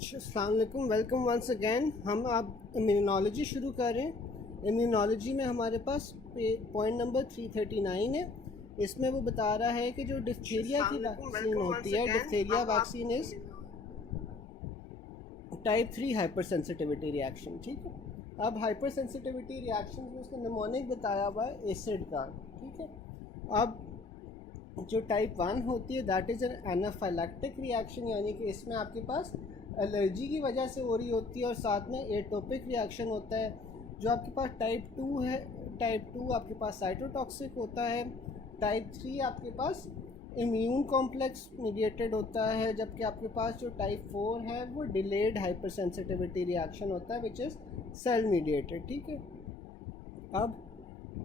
अस्सलाम वालेकुम, welcome once again. हम आप इम्यूनोलॉजी शुरू कर रहे हैं। इम्यूनोलॉजी में हमारे पास पॉइंट नंबर 339 है। इसमें वो बता रहा है कि जो डिप्थीरिया की वैक्सीन होती है, diphtheria vaccine is type 3 hyper sensitivity reaction. ठीक है, अब हाइपर सेंसिटिविटी रिएक्शन में उसका निमोनिक बताया हुआ है एसिड का। ठीक है, अब जो टाइप 1 होती है that is an anaphylactic reaction, यानी कि इसमें आपके पास एलर्जी की वजह से हो रही होती है और साथ में एटोपिक रिएक्शन होता है। जो आपके पास टाइप 2 है, टाइप 2 आपके पास साइटोटॉक्सिक होता है। टाइप 3 आपके पास इम्यून कॉम्प्लेक्स मीडिएटेड होता है, जबकि आपके पास जो टाइप 4 है वो डिलेड हाइपर सेंसिटिविटी रिएक्शन होता है विच इज़ सेल मीडिएटेड। ठीक है, अब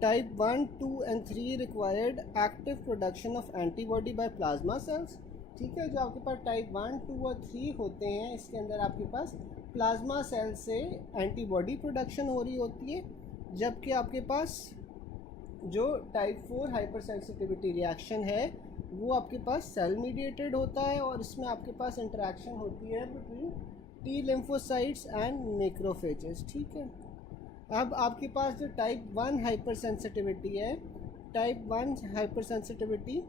type 1, 2 and 3 required active production of antibody by plasma cells. ठीक है, जो आपके पास टाइप 1, 2 और 3 होते हैं इसके अंदर आपके पास प्लाज्मा सेल से एंटीबॉडी प्रोडक्शन हो रही होती है, जबकि आपके पास जो टाइप 4 हाइपर सेंसिटिविटी रिएक्शन है वो आपके पास सेल मीडिएटेड होता है और इसमें आपके पास इंटरेक्शन होती है between T lymphocytes and macrophages. ठीक है, अब आपके पास जो टाइप 1 हाइपर सेंसिटिविटी है, type 1 hyper sensitivity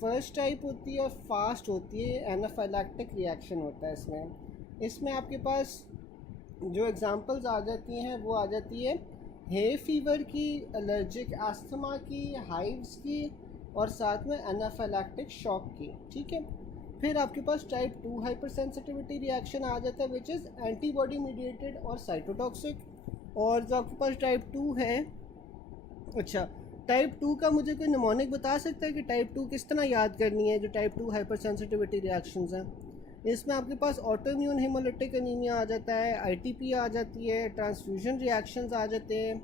first type होती है और फास्ट होती है, एनाफाइलैक्टिक रिएक्शन होता है इसमें आपके पास जो एग्जांपल्स आ जाती हैं वो आ जाती है हे फीवर की, एलर्जिक एस्थमा की, हाइव्स की और साथ में एनाफाइलैक्टिक शॉक की। ठीक है, फिर आपके पास टाइप 2 हाइपर सेंसिटिविटी रिएक्शन आ जाता है विच इज़ एंटीबॉडी मीडिएटेड और साइटोटॉक्सिक। और जो आपके पास टाइप 2 है, अच्छा टाइप 2 का मुझे कोई निमोनिक बता सकता है कि टाइप 2 किस तरह याद करनी है? जो टाइप 2 हाइपर सेंसिटिविटी रिएक्शंस हैं इसमें आपके पास ऑटो इम्यून हेमोलिटिक एनीमिया आ जाता है, आईटीपी आ जाती है, ट्रांसफ्यूजन रिएक्शंस आ जाते हैं,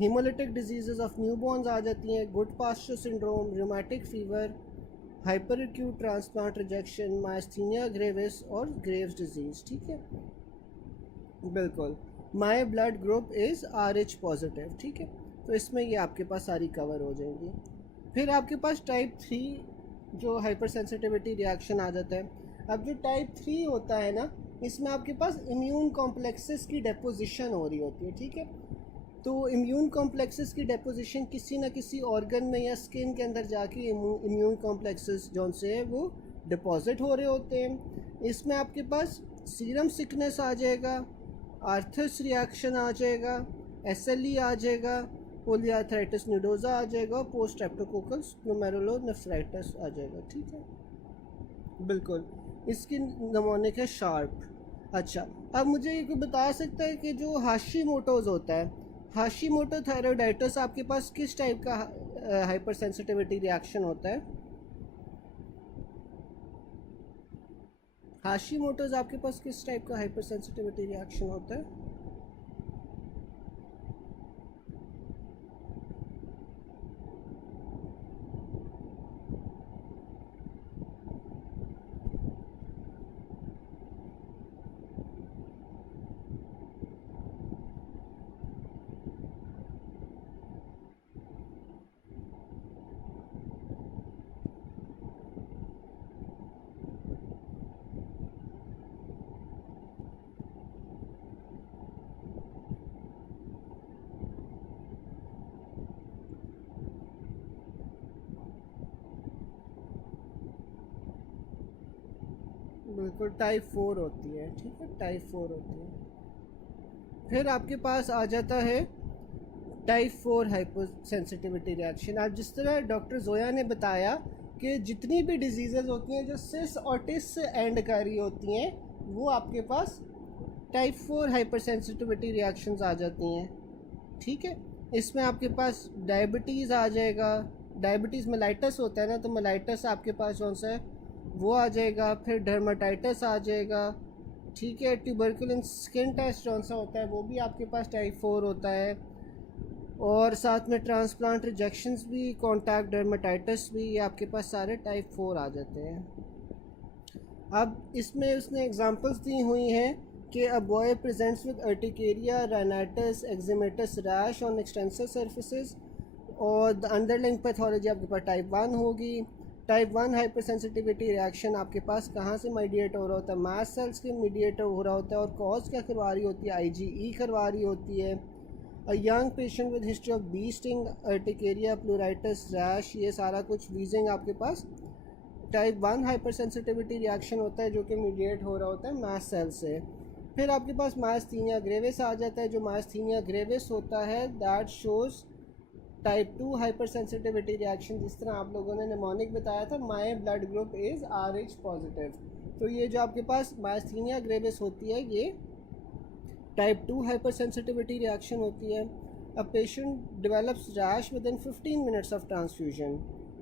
हेमोलिटिक डिजीज़ ऑफ न्यूबॉर्न्स आ जाती हैं, Goodpasture syndrome, rheumatic fever, hyper acute transplant rejection, myasthenia gravis और ग्रेव्स डिजीज़। ठीक है, बिल्कुल my blood group is RH positive. ठीक है, तो इसमें ये आपके पास सारी कवर हो जाएंगी। फिर आपके पास टाइप 3 जो हाइपर सेंसिटिविटी रिएक्शन आ जाता है। अब जो टाइप 3 होता है ना, इसमें आपके पास इम्यून कॉम्प्लेक्सेस की डेपोजिशन हो रही होती है। ठीक है, तो इम्यून कॉम्प्लेक्सेस की डेपोजिशन किसी न किसी ऑर्गन में या स्किन के अंदर जाके इम्यून कॉम्प्लेक्सेस जो से वो डिपॉजिट हो रहे होते हैं। इसमें आपके पास सीरम सिकनेस आ जाएगा, आर्थस रिएक्शन आ जाएगा, SLE आ जाएगा, पोलियार्थराइटिस नोडोजा आ जाएगा, पोस्ट स्ट्रेप्टोकोकल ग्लोमेरुलोनेफ्राइटिस आ जाएगा। ठीक है, बिल्कुल इसकी नमूनिक है शार्प। अच्छा, अब मुझे ये कोई बता सकता है कि जो हाशीमोटोज होता है, हाशीमोटो थायराइडाइटिस आपके पास किस टाइप का हाइपर सेंसिटिविटी रिएक्शन होता है? हाशीमोटोज आपके पास किस टाइप का हाइपर सेंसिटिविटी रिएक्शन होता है? बिल्कुल टाइप 4 होती है। ठीक है, टाइप 4 होती है। फिर आपके पास आ जाता है टाइप 4 हाइपर सेंसिटिविटी रिएक्शन। आप जिस तरह डॉक्टर जोया ने बताया कि जितनी भी डिजीज़ेज़ होती हैं जो सिस और टिस से एंड कर रही होती हैं वो आपके पास टाइप 4 हाइपर सेंसिटिविटी रिएक्शंस आ जाती हैं। ठीक है, इसमें आपके पास डायबिटीज़ आ जाएगा, डायबिटीज़ मेलाइटस होता है ना, तो मेलाइटस आपके पास कौन सा है वो आ जाएगा। फिर डर्माटाइटिस आ जाएगा। ठीक है, ट्यूबरकुलिन स्किन टेस्ट कौन सा होता है वो भी आपके पास टाइप 4 होता है। और साथ में ट्रांसप्लांट रिजेक्शंस भी, कॉन्टैक्ट डर्माटाइटिस भी, ये आपके पास सारे टाइप 4 आ जाते हैं। अब इसमें उसने एग्जांपल्स दी हुई हैं कि a boy presents with urticaria, rhinitis, eczematous rash on extensive surfaces, और द अंडरलाइंग पैथोलॉजी आपके पास टाइप 1 होगी। टाइप 1 हाइपर सेंसिटिविटी रिएक्शन आपके पास कहाँ से मीडिएट हो रहा होता है, मास्ट सेल्स के मीडिएट हो रहा होता है, और कॉज क्या करवा रही होती है, IgE करवा रही होती है। A young patient with history of bee sting, urticaria, pleuritis, rash, ये सारा कुछ वीजिंग आपके पास टाइप 1 हाइपर सेंसिटिविटी रिएक्शन होता है जो कि मीडिएट हो रहा होता है मास्ट सेल से। फिर आपके पास मायस्थीनिया ग्रेविस आ जाता है। जो मायस्थीनिया ग्रेविस होता है that shows type 2 hyper sensitivity reaction. जिस तरह आप लोगों ने निमोनिक बताया था, माई blood group is RH positive. तो ये जो आपके पास मायस्थीनिया ग्रेविस होती है ये टाइप 2 हाइपर सेंसिटिविटी रिएक्शन होती है। A patient develops rash within 15 minutes of transfusion.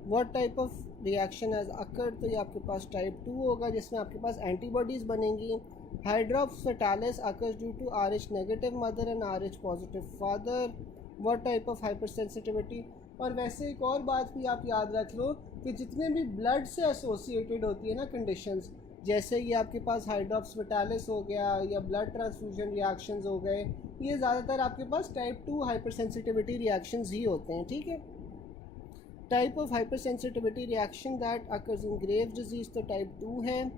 What type of reaction has occurred, तो ये आपके पास टाइप 2 होगा जिसमें आपके पास एंटीबॉडीज़ बनेंगी। Hydrops fetalis occurs due to RH negative mother and RH positive father. What type of hyper sensitivity. और वैसे एक और बात भी आप याद रख लो कि जितने भी ब्लड से एसोसिएटेड होती है ना कंडीशंस, जैसे ये आपके पास हाइड्रोप्स फेटालिस हो गया या ब्लड ट्रांसफ्यूजन रिएक्शंस हो गए, ये ज़्यादातर आपके पास टाइप 2 हाइपर सेंसिटिविटी रिएक्शंस ही होते हैं, ठीक है। Type of hyper sensitivity reaction that occurs in grave disease तो टाइप 2 है।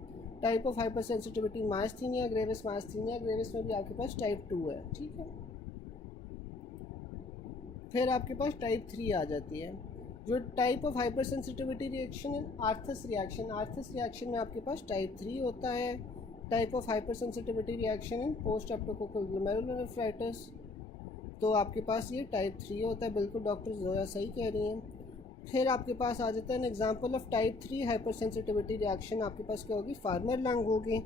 Type of hyper sensitivity myasthenia gravis, myasthenia gravis में भी आपके पास टाइप 2 है, ठीक है। फिर आपके पास टाइप 3 आ जाती है। जो type of hyper sensitivity reaction in Arthus reaction, Arthus reaction में आपके पास टाइप 3 होता है। Type of hyper sensitivity reaction in post streptococcal glomerulonephritis, तो आपके पास ये टाइप 3 होता है। बिल्कुल डॉक्टर जोया सही कह रही हैं। फिर आपके पास आ जाता है an example of type 3 hyper sensitivity reaction, आपके पास क्या होगी, फार्मर लंग होगी।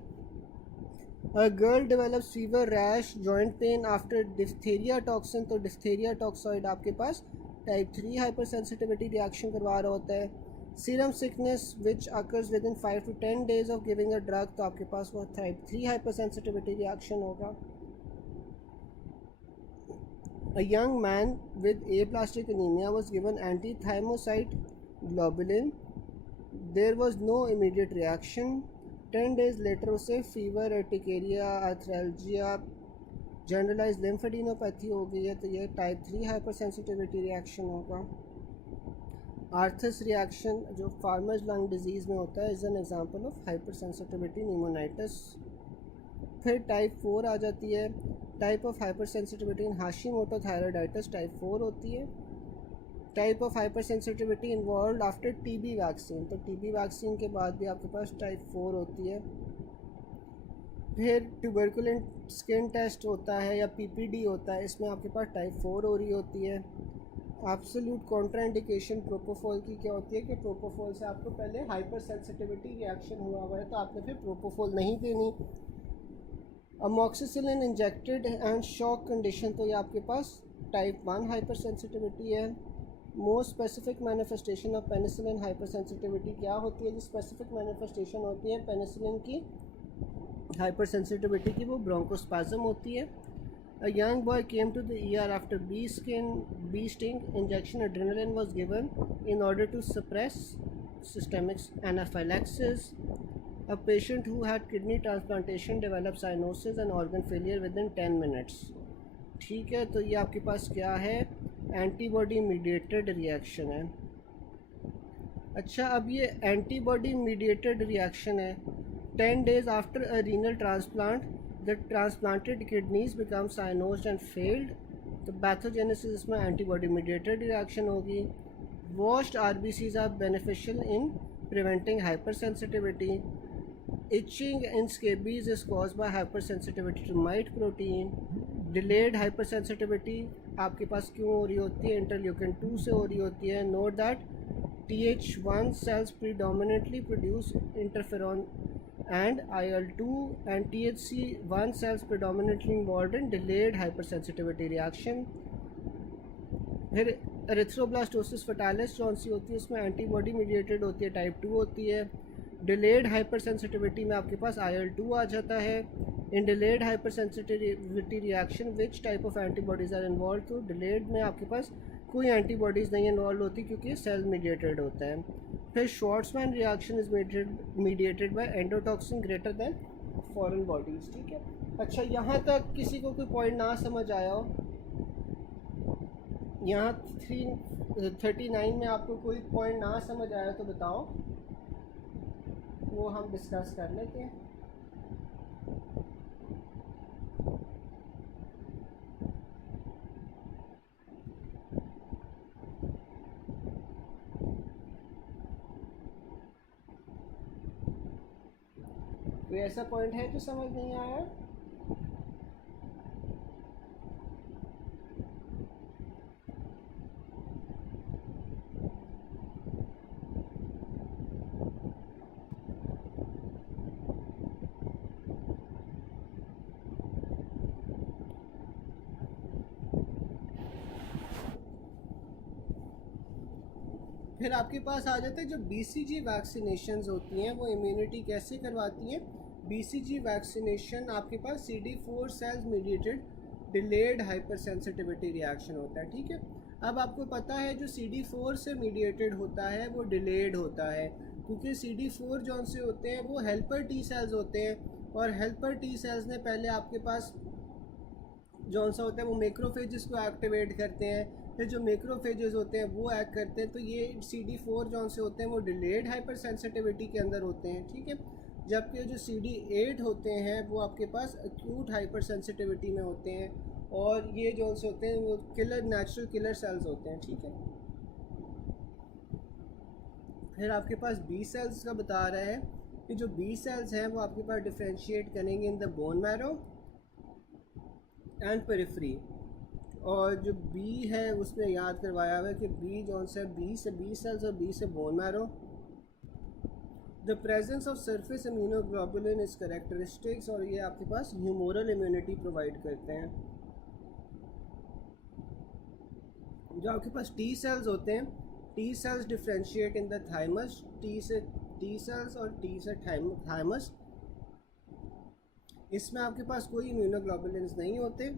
A girl develops fever, rash, joint pain after diphtheria toxin, तो diphtheria toxoid आपके पास टाइप 3 हाइपर सेंसिटिविटी रिएक्शन करवा रहा होता है। Serum sickness which occurs with in 5 to 10 days of giving a drug, तो आपके पास वो टाइप 3 हाइपर सेंसिटिविटी रिएक्शन होगा। A young man with aplastic anemia was given anti-thymocyte globulin. There was no immediate reaction. 10 days later उसे fever, urticaria, आर्थ्रैल्जिया, generalise lymphadenopathy हो गई है, तो ये टाइप 3 हाइपर सेंसिटिविटी रिएक्शन होगा। आर्थस रिएक्शन जो farmers lung disease में होता है is an example of hyper sensitivity pneumonitis. फिर टाइप 4 आ जाती है। Type of hyper sensitivity in Hashimoto thyroiditis type 4 होती है। Type of hyper sensitivity involve after TB vaccine, तो TB वैक्सीन के बाद भी आपके पास टाइप 4 होती है। फिर ट्यूबरकुलेंट स्किन टेस्ट होता है या PPD होता है, इसमें आपके पास टाइप 4 हो रही होती है। एब्सोल्यूट कॉन्ट्राइंडिकेशन प्रोपोफॉल की क्या होती है कि प्रोपोफॉल से आपको पहले हाइपर सेंसिटिविटी रिएक्शन हुआ है तो आपने फिर प्रोपोफॉल नहीं देनी। Amoxicillin injected and shock condition, तो ये आपके पास टाइप 1 हाइपर सेंसिटिविटी है। Most specific manifestation of penicillin hyper sensitivity क्या होती है, जो स्पेसिफिक मैनिफेस्टेशन होती है पेनिसिलिन की हाइपर सेंसिटिविटी की, वो ब्रोंकोस्पाज्म होती है। A young boy came to the ER after bee sting injection. Adrenaline was given in order to suppress systemic anaphylaxis. A patient who had kidney transplantation developed cyanosis and organ failure within 10 minutes. ठीक है, तो ये आपके पास क्या है, antibody mediated reaction है। अच्छा, अब ये एंटीबॉडी मीडिएटेड रिएक्शन है। 10 days after a renal transplant, the transplanted kidneys become cyanosed and failed, तो पैथोजेनेसिस इसमें एंटीबॉडी मीडिएटेड रिएक्शन होगी। Washed RBCs are beneficial in preventing hypersensitivity. Itching in scabies is caused by hypersensitivity to mite protein. Delayed hypersensitivity आपके पास क्यों हो रही होती है, interleukin 2 से हो रही होती है। Note that TH1 cells predominantly produce interferon and IL-2 and THC1 cells predominantly involved in delayed hypersensitivity reaction. फिर एरिथ्रोब्लास्टोसिस फेटालिस कौन सी होती है, उसमें एंटीबॉडी मीडिएटेड होती है, टाइप 2 होती है। डिलेड हाइपर सेंसिटिविटी में आपके पास IL-2 आ जाता है। In delayed hyper sensitivity reaction which type of antibodies are involve, तो डिलेड में आपके पास कोई एंटीबॉडीज़ नहीं इन्वॉल्व होती क्योंकि सेल मीडिएटेड होता है। फिर Shwartzman reaction is mediated by endotoxin greater than foreign bodies. ठीक है, अच्छा यहाँ तक किसी को कोई पॉइंट ना समझ आया हो, यहाँ 339 में आपको कोई पॉइंट ना समझ आया तो बताओ। वो हम डिस्कस कर लेते हैं। कोई ऐसा पॉइंट है जो समझ नहीं आया? फिर आपके पास आ जाता है जो BCG वैक्सीनेशंस होती हैं वो इम्यूनिटी कैसे करवाती हैं। BCG वैक्सीनेशन आपके पास CD4 cells mediated delayed hyper sensitivity reaction होता है, ठीक है। अब आपको पता है जो CD4 से मीडिएटेड होता है वो डिलेड होता है, क्योंकि CD4 जो से होते हैं वो हेल्पर टी सेल्स होते हैं, और हेल्पर टी सेल्स ने पहले आपके पास जो सा होता है वो मैक्रोफेजेस को एक्टिवेट करते हैं, फिर जो मैक्रोफेजेस होते हैं वो एक्ट करते हैं। तो ये CD4 जो से होते हैं वो डिलेड हाइपर सेंसिटिविटी के अंदर होते हैं, ठीक है। जबकि जो CD8 होते हैं वो आपके पास एक्यूट हाइपर सेंसिटिविटी में होते हैं, और ये जो से होते हैं वो किलर नेचुरल किलर सेल्स होते हैं, ठीक है। फिर आपके पास B सेल्स का बता रहा है कि जो B सेल्स हैं वो आपके पास डिफ्रेंशिएट करेंगे in the bone marrow and periphery. और जो B है उसने याद करवाया हुआ है कि B जो है B से B सेल्स और B से bone marrow. The presence of surface immunoglobulin is characteristics, और ये आपके पास ह्यूमोरल इम्यूनिटी प्रोवाइड करते हैं। जो आपके पास T सेल्स होते हैं, T cells differentiate in the thymus, T से T सेल्स और T से थाइमस। इसमें आपके पास कोई इम्यूनोग्लोबुलिन्स नहीं होते,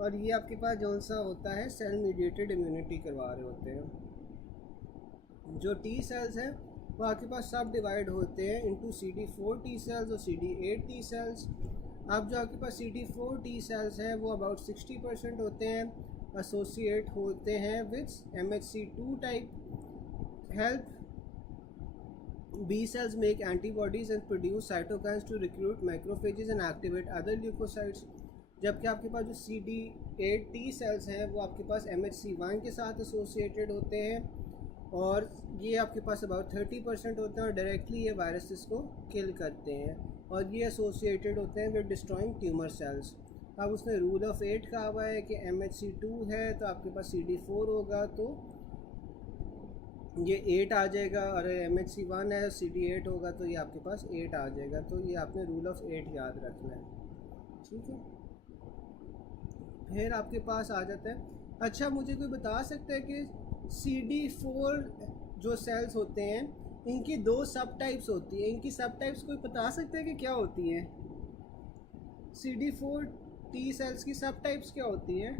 और ये आपके पास जो सा होता है सेल मीडिएटेड इम्यूनिटी करवा रहे होते हैं। जो T सेल्स हैं वो आपके पास सब डिवाइड होते हैं इनटू CD4 T सेल्स और CD8 T सेल्स। अब जो आपके पास CD4 T सेल्स हैं वो अबाउट 60% होते हैं, एसोसिएट होते हैं with MHC2 type. Help B cells make antibodies and produce cytokines to recruit macrophages and activate other leukocytes। जबकि आपके पास जो CD8 T सेल्स हैं वो आपके पास MHC1 के साथ एसोसिएटेड होते हैं, और ये आपके पास अबाउट 30% होते हैं, और डायरेक्टली ये वायरसेस को किल करते हैं, और ये एसोसिएटेड होते हैं विद डिस्ट्रॉइंग ट्यूमर सेल्स। अब उसने रूल ऑफ 8 कहा हुआ है कि MHC2 है तो आपके पास CD4 होगा तो ये 8 आ जाएगा, और MHC1 है CD8 होगा तो ये आपके पास 8 आ जाएगा। तो ये आपने रूल ऑफ 8 याद रखना है, ठीक है। फिर आपके पास आ जाता है, अच्छा मुझे कोई बता सकता है कि CD4 जो सेल्स होते हैं इनकी 2 सब टाइप्स होती है, इनकी सब टाइप्स कोई बता सकता है कि क्या होती हैं? CD4 T सेल्स की सब टाइप्स क्या होती हैं?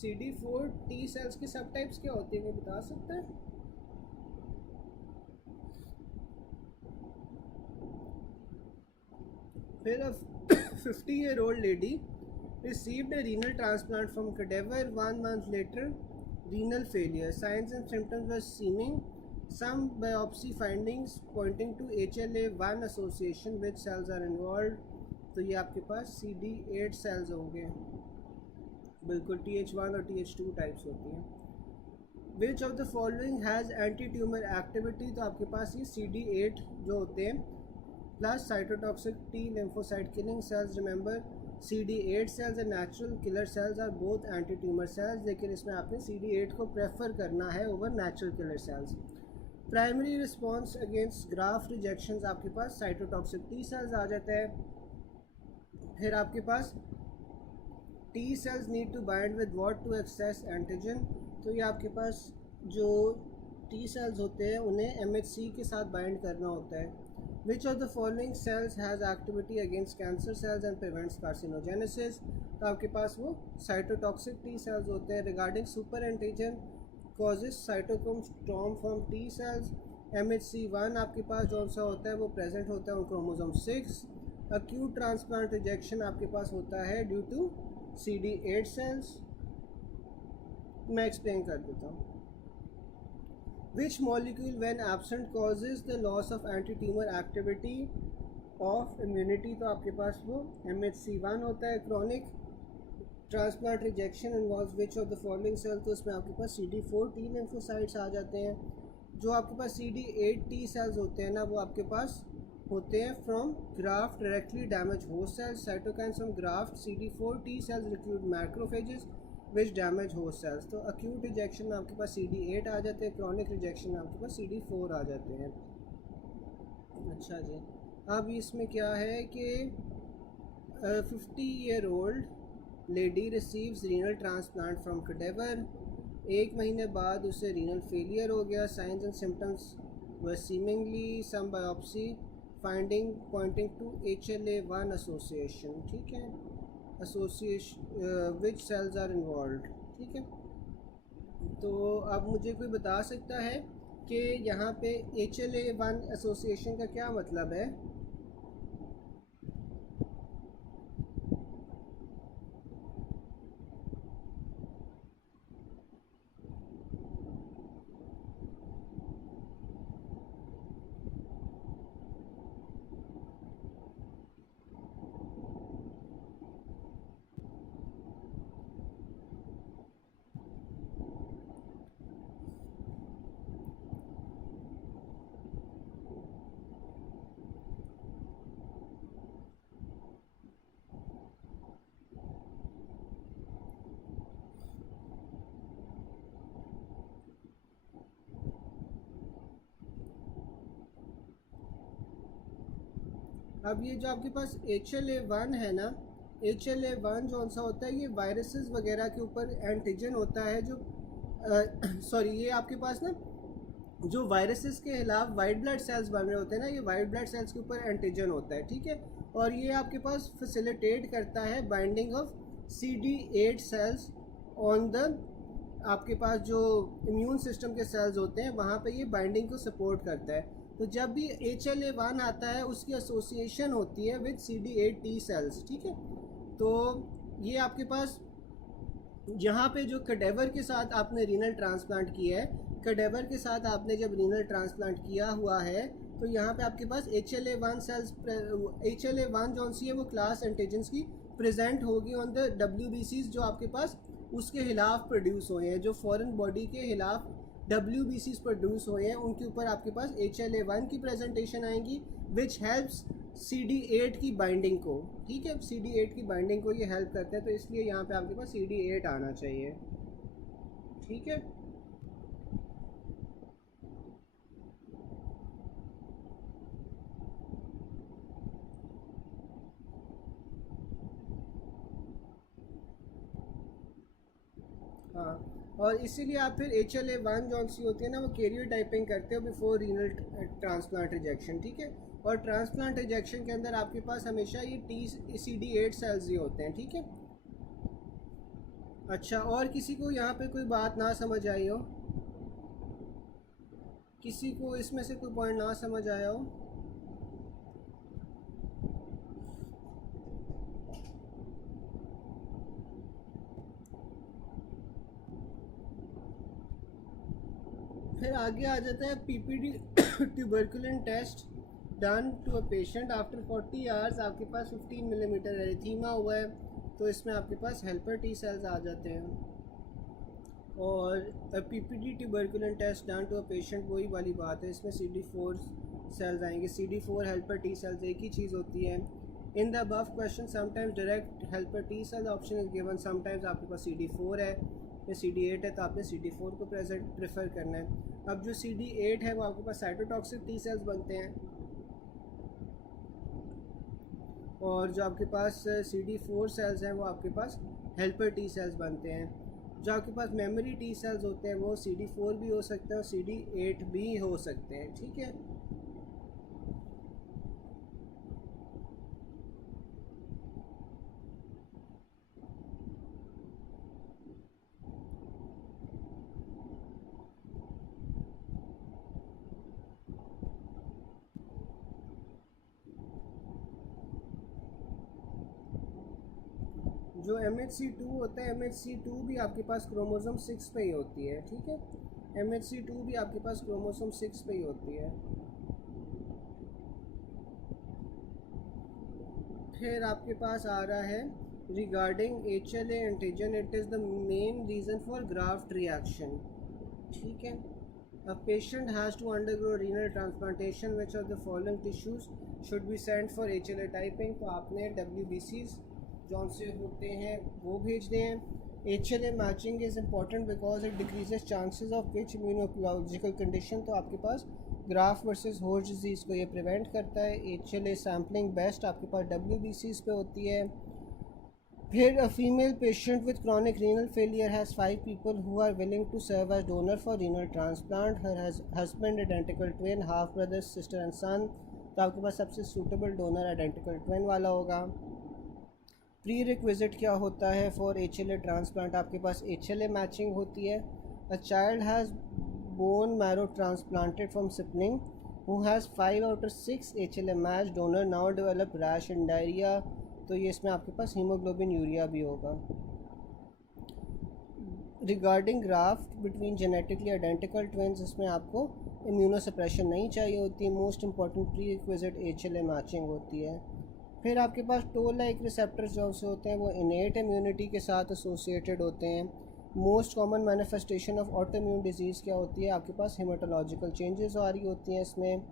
CD4 T सेल्स की सब टाइप्स क्या होती है, वो बता सकते हैं? फिर 50-year-old lady received a renal transplant from cadaver. 1 month later, renal failure. Signs and symptoms were seeming. Some biopsy findings pointing to HLA1 association which cells are involved. तो ये आपके पास CD8 सेल्स होंगे, बिल्कुल TH1 और TH2 types होती हैं। Which of the following has anti tumour activity, तो आपके पास ये CD8 जो होते हैं plus cytotoxic T lymphocyte killing cells। Remember CD8 cells and natural killer cells are both anti tumour cells, लेकिन इसमें आपने CD8 को प्रेफर करना है over natural killer cells. Primary response against graft rejections आपके पास साइटोटॉक्सिक T सेल्स आ जाता है। फिर आपके पास T cells need to bind with what to access antigen, तो ये आपके पास जो टी सेल्स होते हैं उन्हें MHC के साथ बाइंड करना होता है. Which of the following sales has activity against cancer cells and prevents carcinogenesis. तो आपके पास वो साइटोटॉक्सिक टी सेल्स होते हैं. Regarding super antigen causes cytochrome storm from T cells. MHC1 आपके पास जो सा होता है वो प्रेजेंट होता है on chromosome 6. Acute transplant rejection आपके पास होता है ड्यू टू CD8 सेल्स. मैं एक्सप्लेन कर देता हूँ. Which molecule when absent causes the loss of anti-tumor activity of immunity. तो आपके पास वो MHC1 होता है. Chronic transplant rejection involves which of the following cells. तो उसमें आपके पास CD4 T lymphocytes आ जाते हैं. जो आपके पास CD8 T cells होते हैं ना वो आपके पास होते हैं from graft directly damaged host cells. Cytokines from graft CD4 T cells recruit macrophages which damage host cells. तो अक्यूट रिजेक्शन में आपके पास CD8 आ जाते हैं. क्रॉनिक रिजेक्शन में आपके पास CD4 आ जाते हैं. अच्छा जी. अब इसमें क्या है कि 50-year-old lady receives renal transplant from cadaver. 1 महीने बाद उसे रीनल फेलियर हो गया. Signs and symptoms were seemingly some biopsy finding pointing to HLA1 association. ठीक है. Association which cells are involve. ठीक है. तो अब मुझे कोई बता सकता है कि यहाँ पे HLA1 एसोसिएशन का क्या मतलब है. अब ये जो आपके पास HLA1 है ना, HLA1 जो सा होता है ये वायरसेस वगैरह के ऊपर एंटीजन होता है. जो सॉरी ये आपके पास ना जो वायरसेस के खिलाफ वाइट ब्लड सेल्स बन रहे होते हैं ना, ये वाइट ब्लड सेल्स के ऊपर एंटीजन होता है. ठीक है. और ये आपके पास फैसिलिटेट करता है binding of CD8 cells on the आपके पास जो इम्यून सिस्टम के सेल्स होते हैं वहाँ पे ये बाइंडिंग को सपोर्ट करता है. तो जब भी HLA1 आता है उसकी एसोसिएशन होती है विद CD8 T सेल्स. ठीक है. तो ये आपके पास यहाँ पे जो कडेवर के साथ आपने रीनल ट्रांसप्लांट किया है, कडेवर के साथ आपने जब रीनल ट्रांसप्लांट किया हुआ है तो यहाँ पे आपके पास HLA1 सेल्स HLA1 जो सी है वो क्लास एंटीजन्स की प्रेजेंट होगी ऑन द WBCs जो आपके पास उसके खिलाफ प्रोड्यूस हुए हैं, जो फॉरेन बॉडी के खिलाफ WBCs प्रोड्यूस हुए हैं उनके ऊपर आपके पास HLA1 की प्रेजेंटेशन आएंगी विच हेल्प्स CD8 की बाइंडिंग को. ठीक है. CD8 की बाइंडिंग को ये हेल्प करते हैं. तो इसलिए यहाँ पे आपके पास CD8 आना चाहिए. ठीक है. हाँ. और इसीलिए आप फिर HLA1 जो सी होती है ना वो कैरियर टाइपिंग करते हो बिफोर रीनल ट्रांसप्लांट रिजेक्शन. ठीक है. और ट्रांसप्लांट रिजेक्शन के अंदर आपके पास हमेशा ये CD8 सेल्स ही होते हैं. ठीक है. अच्छा. और किसी को यहाँ पे कोई बात ना समझ आई हो, किसी को इसमें से कोई पॉइंट ना समझ आया हो. फिर आगे आ जाता है PPD tuberculin test done to a patient after 40 hours. आपके पास 15 मिलीमीटर एरिथीमा हुआ है तो इसमें आपके पास हेल्पर टी सेल्स आ जाते हैं. और PPD tuberculin test done to a patient वही वाली बात है, इसमें CD4 सेल्स आएंगे. CD4 हेल्पर टी सेल्स एक ही चीज़ होती है. In the above question sometimes direct helper T cell option is given. Sometimes आपके पास CD4 है या CD8 है तो आपने CD4 को प्रेफर करना है. अब जो CD8 है वो आपके पास साइटोटॉक्सिक टी सेल्स बनते हैं और जो आपके पास CD4 सेल्स हैं वो आपके पास हेल्पर टी सेल्स बनते हैं. जो आपके पास मेमोरी टी सेल्स होते हैं वो CD4 भी हो सकते हैं और CD8 भी हो सकते हैं, ठीक है। जो MHC2 होता है, MHC2 भी आपके पास क्रोमोसोम 6 पे ही होती है, ठीक है। MHC2 भी आपके पास क्रोमोसोम 6 पे ही होती है। फिर आपके पास आ रहा है regarding HLA antigen, it is the main reason for graft reaction, ठीक है। A patient has to undergo renal transplantation. Which of the following tissues should be sent for HLA typing? तो आपने WBCs जौन से होते हैं वो भेजने हैं। HLA matching is important because it decreases chances of which immunological condition. तो आपके पास ग्राफ्ट वर्सेस होस्ट डिजीज़ को ये प्रिवेंट करता है। HLA सैम्पलिंग बेस्ट आपके पास WBCs पे होती है। फिर a female patient with chronic renal failure has 5 people who are willing to serve as donor for renal transplant. Her husband identical twin, half brothers, sister and son. तो आपके पास सबसे suitable donor identical twin वाला होगा। Pre requisite क्या होता है for HLA transplant? आपके पास HLA matching होती है। A child has bone marrow transplanted from sibling who has 5 out of 6 HLA match donor now develop rash and diarrhoea. तो ये इसमें आपके पास हीमोग्लोबिन यूरिया भी होगा। Regarding graft between genetically identical twins, इसमें आपको इम्यूनोसप्रेशन नहीं चाहिए होती। Most important prerequisite HLA matching होती है। फिर आपके पास टोल लाइक रिसेप्टर्स जो से होते हैं वो इनेट इम्यूनिटी के साथ एसोसिएटेड होते हैं। Most common manifestation of autoimmune disease क्या होती है? आपके पास हेमाटोलॉजिकल चेंजेस आ रही होती हैं इसमें।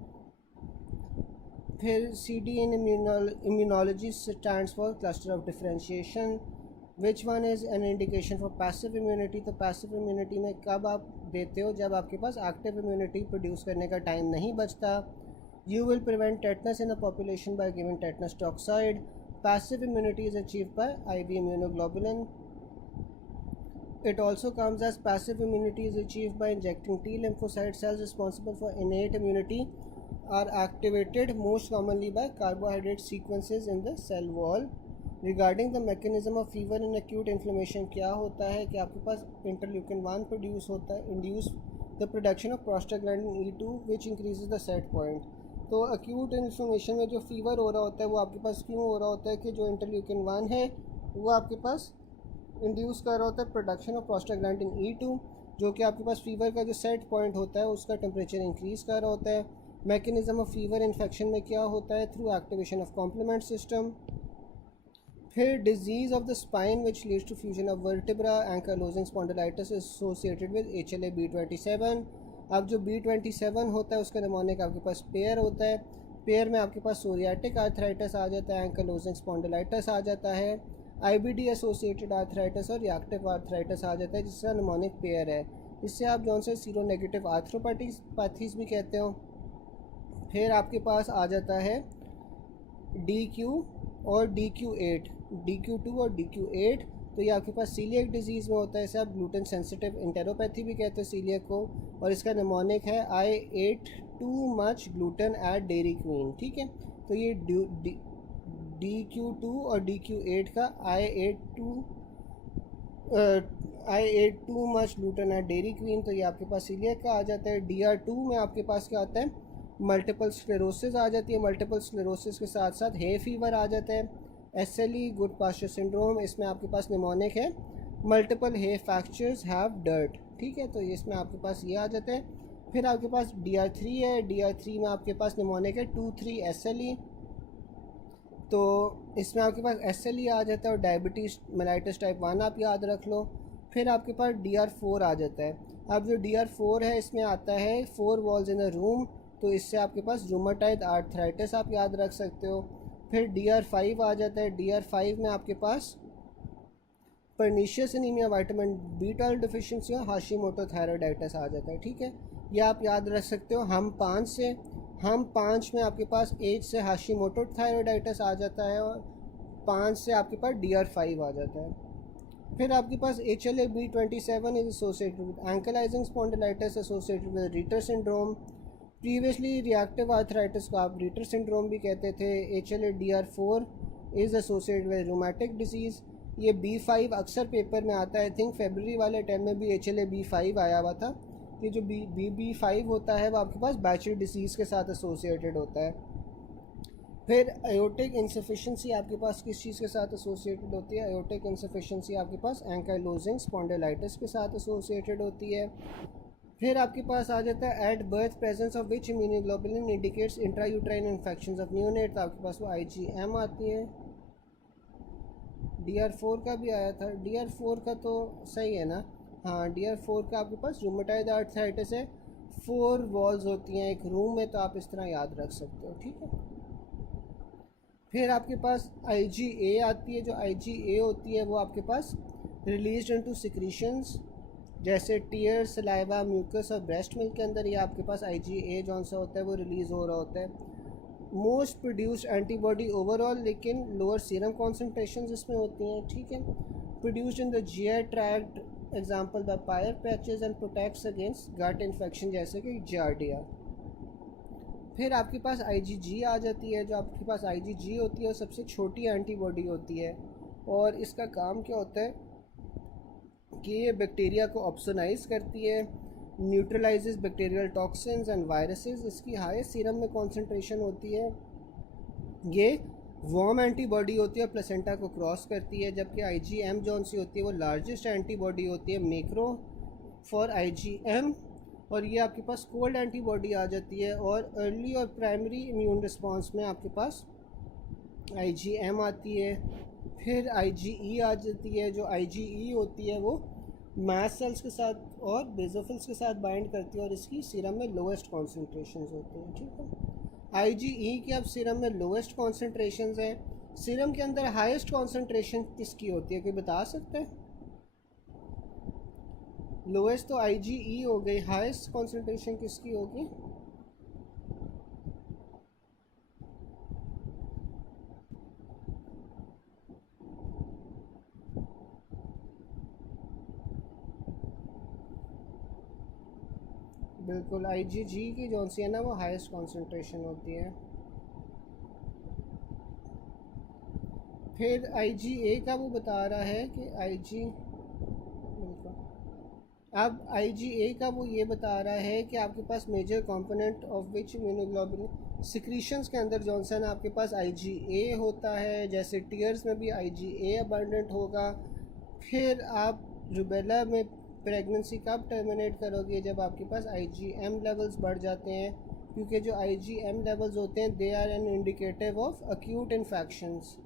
फिर CD in immunology stands for cluster of differentiation. Which one is an indication for passive immunity? तो passive immunity में कब आप देते हो? जब आपके पास active immunity प्रोड्यूस करने का टाइम नहीं बचता। You will prevent tetanus in a population by giving tetanus toxoid. Passive immunity is achieved by IV immunoglobulin. It also comes as passive immunity is achieved by injecting T lymphocyte cells responsible for innate immunity are activated most commonly by carbohydrate sequences in the cell wall. Regarding the mechanism of fever and acute inflammation, क्या होता है कि आपके पास interleukin 1 produce होता है, induce the production of prostaglandin E2 which increases the set point. तो acute inflammation में जो फीवर हो रहा होता है वो आपके पास क्यों हो रहा होता है कि जो interleukin 1 है वो आपके पास इंड्यूस कर रहा होता है प्रोडक्शन ऑफ प्रोस्टाग्लैंडिन E2 जो कि आपके पास फीवर का जो सेट पॉइंट होता है उसका टेम्परेचर इंक्रीज़ कर रहा होता है। मैकेनिज्म ऑफ फीवर इन्फेक्शन में क्या होता है? Through activation of complement system. फिर disease of the spine which leads to fusion of vertebra ankylosing spondylitis associated with HLA B27। अब जो B27 होता है उसका निमोनिक आपके पास पेयर होता है। पेयर में आपके पास सोरियाटिक आर्थराइटिस आ जाता है, एंकालोजिंग स्पॉन्डिलाइटिस आ जाता है, IBD एसोसिएटेड आर्थराइटिस और रिएक्टिव आर्थराइटिस आ जाता है जिसका निमोनिक पेयर है। इससे आप जौन से सीरो नेगेटिव आर्थ्रोपैथीज भी कहते हो। फिर आपके पास आ जाता है DQ और DQ8, DQ2 और DQ8। तो ये आपके पास सीलियक डिजीज़ में होता है। इसे आप ग्लूटेन सेंसिटिव इंटेरोपैथी भी कहते हैं सीलियक को। और इसका निमोनिक है I ate too much gluten at Dairy Queen, ठीक है। तो ये DQ2 और DQ8 का I ate too much gluten at Dairy Queen, तो ये आपके पास सीलियक का आ जाता है। DR2 में आपके पास क्या आता है? मल्टीपल स्क्लेरोसिस आ जाती है। मल्टीपल स्क्लेरोसिस के साथ साथ हे फीवर आ जाता है। SLE गुड पास्चर सिंड्रोम, इसमें आपके पास निमोनिक है multiple hey fractures have dirt, ठीक है। तो इसमें आपके पास ये आ जाता है। फिर आपके पास DR3 है। DR3 में आपके पास निमोनिक है 2-3 SLE, तो इसमें आपके पास SLE आ जाता है। और डायबिटीज़ मेलाइटिस टाइप 1 आप याद रख लो। फिर आपके पास DR4 आ जाता है। अब जो DR4 है इसमें आता है 4 वॉल्स इन अ रूम, तो इससे आपके पास रूमेटॉइड आर्थराइटिस आप याद रख सकते हो। फिर DR5 आ जाता है। DR5 में आपके पास pernicious anaemia, vitamin B12 deficiency और हाशिमोटो थायराइडाइटिस आ जाता है, ठीक है। ये आप याद रख सकते हो। हम 5 में आपके पास एज से हाशिमोटो थायराइडाइटिस आ जाता है और 5 से आपके पास DR5 आ जाता है। फिर आपके पास HLA-B27 is associated with ankylosing spondylitis associated with Reiter syndrome. Previously reactive arthritis को आप रीटर सिंड्रोम भी कहते थे। HLA-DR4 is associated with rheumatic disease. ये B5 अक्सर पेपर में आता है, आई थिंक फरवरी वाले टाइम में भी HLA-B5 आया हुआ था। ये जो B5 होता है वो आपके पास बैचलर डिजीज़ के साथ एसोसिएटेड होता है। फिर आयोटिक इंसफिशेंसी आपके पास किस चीज़ के साथ एसोसिएटेड होती है? आयोटिक इंसफिशेंसी आपके पास एंकाइलोजिंग स्पॉन्डिलाइटिस के साथ एसोसिएटेड होती है। फिर आपके पास आ जाता है at birth presence of which immunoglobulin indicates intrauterine infections of neonate, तो आपके पास वो IgM आती है। DR4 का भी आया था, DR4 का तो सही है ना? हाँ, DR4 का आपके पास रूमेटॉइड आर्थराइटिस है, 4 वॉल्स होती हैं एक रूम में, तो आप इस तरह याद रख सकते हो, ठीक है। फिर आपके पास IgA आती है। जो IgA होती है वो आपके पास रिलीज इनटू सिक्रीशंस जैसे टीयर, सलाइवा, म्यूकस और ब्रेस्ट मिल्क के अंदर ये आपके पास IgA जौन सा होता है वो रिलीज़ हो रहा होता है। मोस्ट प्रोड्यूस्ड एंटीबॉडी ओवरऑल, लेकिन लोअर सीरम कॉन्सेंट्रेशन इसमें होती हैं, ठीक है। Produced in the GI tract, example the Peyer patches and protects against gut infection जैसे कि जार्डिया। फिर आपके पास IgG आ जाती है। जो आपके पास IgG होती है वो सबसे छोटी एंटीबॉडी होती है, और इसका काम क्या होता है कि ये बैक्टीरिया को ऑप्सोनाइज करती है, neutralises bacterial toxins and viruses. इसकी हाईएस्ट सीरम में कॉन्सेंट्रेशन होती है। ये वार्म एंटीबॉडी होती है, प्लेसेंटा को क्रॉस करती है, जबकि IgM जौन सी होती है वो लार्जेस्ट एंटीबॉडी होती है, मैक्रो फॉर IgM, और ये आपके पास कोल्ड एंटीबॉडी आ जाती है। और अर्ली और प्राइमरी इम्यून रिस्पांस में आपके पास IgM आती है। फिर IgE आ जाती है। जो IgE होती है वो मास्ट सेल्स के साथ और बेसोफिल्स के साथ बाइंड करती है, और इसकी सीरम में लोएस्ट कॉन्सेंट्रेशंस होती हैं, ठीक है। IgE की अब सीरम में लोएस्ट कॉन्सेंट्रेशंस हैं। सीरम के अंदर हाईएस्ट कॉन्सेंट्रेशन किसकी होती है, कोई बता सकता है? लोएस्ट तो IgE हो गई, हाईएस्ट कॉन्सेंट्रेशन किसकी होगी? बिल्कुल IgG की जौन सी है ना वो हाईएस्ट कॉन्सेंट्रेशन होती है। फिर IgA का वो बता रहा है कि अब IgA का वो ये बता रहा है कि आपके पास major component of which immunoglobulin secretions के अंदर जौन सा ना आपके पास IgA होता है, जैसे टीयर्स में भी IgA अबंडेंट होगा। फिर आप रुबेला में प्रेगनेंसी कब टर्मिनेट करोगे? जब आपके पास IgM लेवल्स बढ़ जाते हैं, क्योंकि जो IgM लेवल्स होते हैं they are an indicative of acute infections.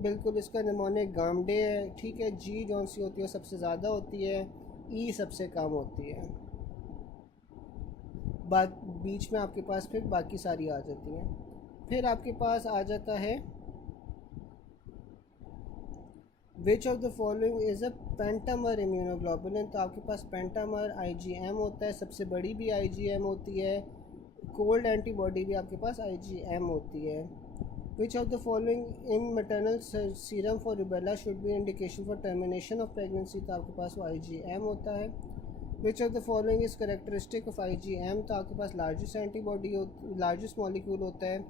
बिल्कुल, इसका निमोनिक गामडे है, ठीक है। G जौन सी होती है सबसे ज़्यादा होती है, E सबसे कम होती है। बीच में आपके पास फिर बाकी सारी आ जाती हैं। फिर आपके पास आ जाता है which of the following is a pentamer immunoglobulin, तो आपके पास पेंटामर IgM होता है, सबसे बड़ी भी IgM होती है, कोल्ड एंटीबॉडी भी आपके पास IgM होती है। Which of the following in maternal serum for rubella should be indication for termination of pregnancy, तो आपके पास वो IgM होता है। Which of the following is characteristic of IgM, तो आपके पास लार्जेस्ट एंटीबॉडी लार्जेस्ट मॉलिक्यूल होता है।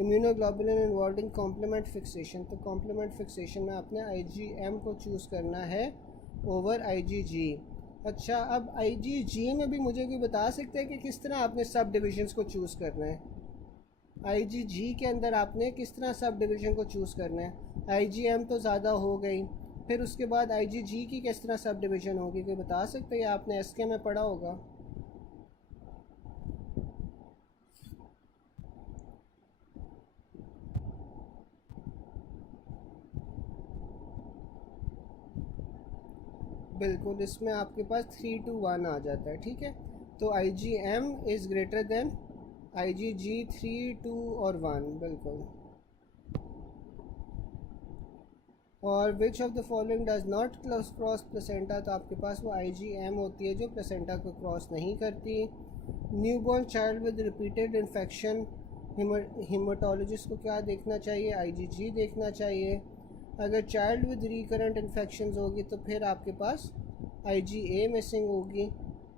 इम्यूनोग्लोबुलिन इन्वॉल्विंग कॉम्प्लीमेंट फिक्सेशन, तो कॉम्प्लीमेंट फिक्सेशन में आपने IgM को चूज़ करना है ओवर IgG। अच्छा, अब IgG में भी मुझे कोई बता सकते हैं कि किस तरह आपने सब डिविजन्स को चूज़ करना है? IgG के अंदर आपने किस तरह सब डिवीज़न को चूज़ करना है? IgM तो ज़्यादा हो गई, फिर उसके बाद IgG की किस तरह सब डिवीज़न होगी, कोई बता सकते हैं? आपने SK में पढ़ा होगा। बिल्कुल, इसमें आपके पास 3 to 1 आ जाता है, ठीक है। तो IgM is greater than IgG 3, 2 और 1, बिल्कुल। और विच of the following does not cross placenta, तो आपके पास वो IgM होती है जो प्लेसेंटा को क्रॉस नहीं करती। Newborn child with repeated infection, haematologist को क्या देखना चाहिए? IgG देखना चाहिए। अगर चाइल्ड विद रिकरेंट इन्फेक्शंस होगी तो फिर आपके पास IgA मिसिंग होगी,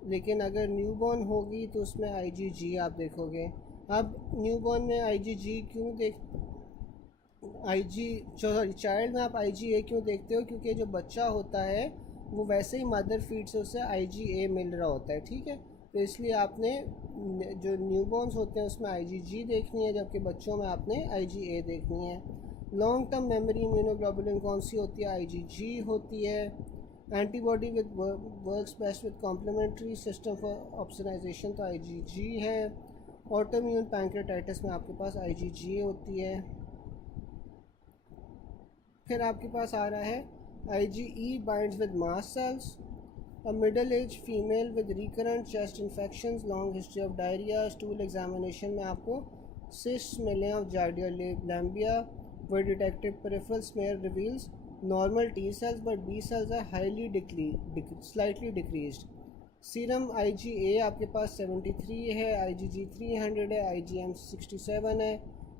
लेकिन अगर न्यूबॉर्न होगी तो उसमें IgG आप देखोगे। अब न्यूबॉर्न में IgG क्यों देख सॉरी चाइल्ड में आप IgA क्यों देखते हो, क्योंकि जो बच्चा होता है वो वैसे ही मदर फीड से उसे IgA मिल रहा होता है, ठीक है। तो इसलिए आपने जो न्यूबॉर्न्स होते हैं उसमें IgG देखनी है, जबकि बच्चों में आपने IgA देखनी है। लॉन्ग टर्म मेमोरी इम्यूनोग्लोबुलिन कौन सी होती है? IgG होती है। Antibody with works best with complementary system for opsonization तो IgG है। ऑटोइम्यून पैंक्रेटाइटिस में आपके पास IgG होती है। फिर आपके पास आ रहा है IgE binds with mast cells. A middle-aged female with recurrent chest infections, long history of diarrhea, stool examination में आपको cysts मिले of Giardia lamblia were detected. Peripheral smear reveals normal T cells, but B cells are highly slightly decreased. Serum IgA आपके पास 73 है, IgG 300 है, IgM 67 है।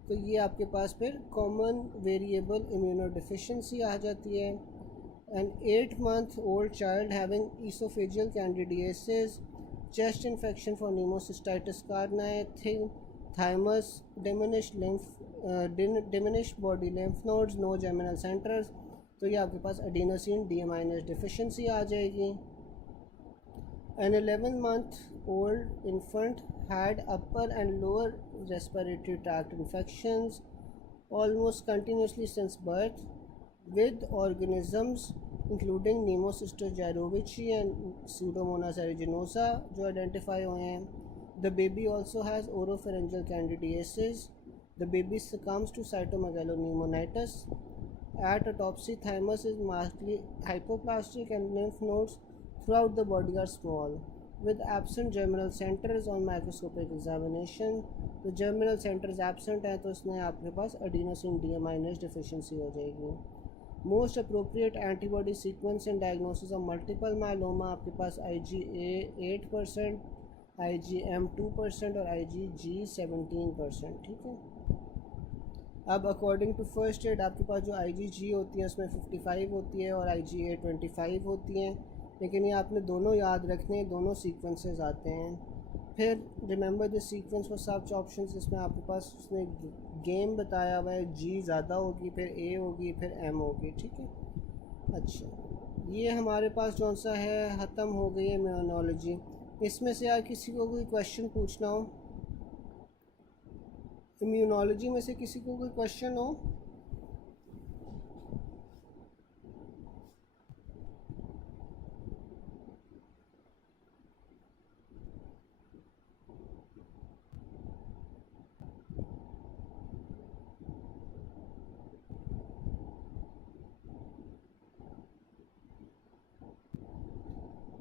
तो ये आपके पास फिर कॉमन वेरिएबल इम्यूनोडिफिशिएंसी आ जाती है। An 8-month-old child having esophageal candidiasis, chest infection for pneumocystis carinae, thymus, diminished body lymph nodes, no germinal centers, तो ये आपके पास adenosine deaminase deficiency आ जाएगी। An 11-month-old infant had upper and lower respiratory tract infections almost continuously since birth, with organisms including Nemocystis gyrovici and Pseudomonas aeruginosa जो identify हुए हैं। The baby also has oropharyngeal candidiasis. The baby succumbs to cytomegaloneumonitis. At autopsy, thymus is markedly hypoplastic and lymph nodes throughout the body are small, with absent germinal centers on microscopic examination. तो germinal centers absent है तो इसमें आपके पास adenosine deaminase deficiency हो जाएगी। Most appropriate antibody sequence in diagnosis of multiple myeloma आपके पास IgA 8%, IgM 2% और IgG 17%, ठीक है। अब अकॉर्डिंग टू फर्स्ट एड आपके पास जो IgG होती है उसमें 55 होती है और IgA 25 होती हैं, लेकिन ये आपने दोनों याद रखने, दोनों सीक्वेंसेस आते हैं। फिर remember the sequence for search options, इसमें आपके पास उसने गेम बताया हुआ है, G ज़्यादा होगी, फिर A होगी, फिर M होगी, ठीक है। अच्छा, ये हमारे पास कौन सा है, ख़त्म हो गई है इम्यूनोलॉजी। इसमें से यार किसी को कोई क्वेश्चन पूछना हो, इम्यूनोलॉजी में से किसी को कोई क्वेश्चन हो?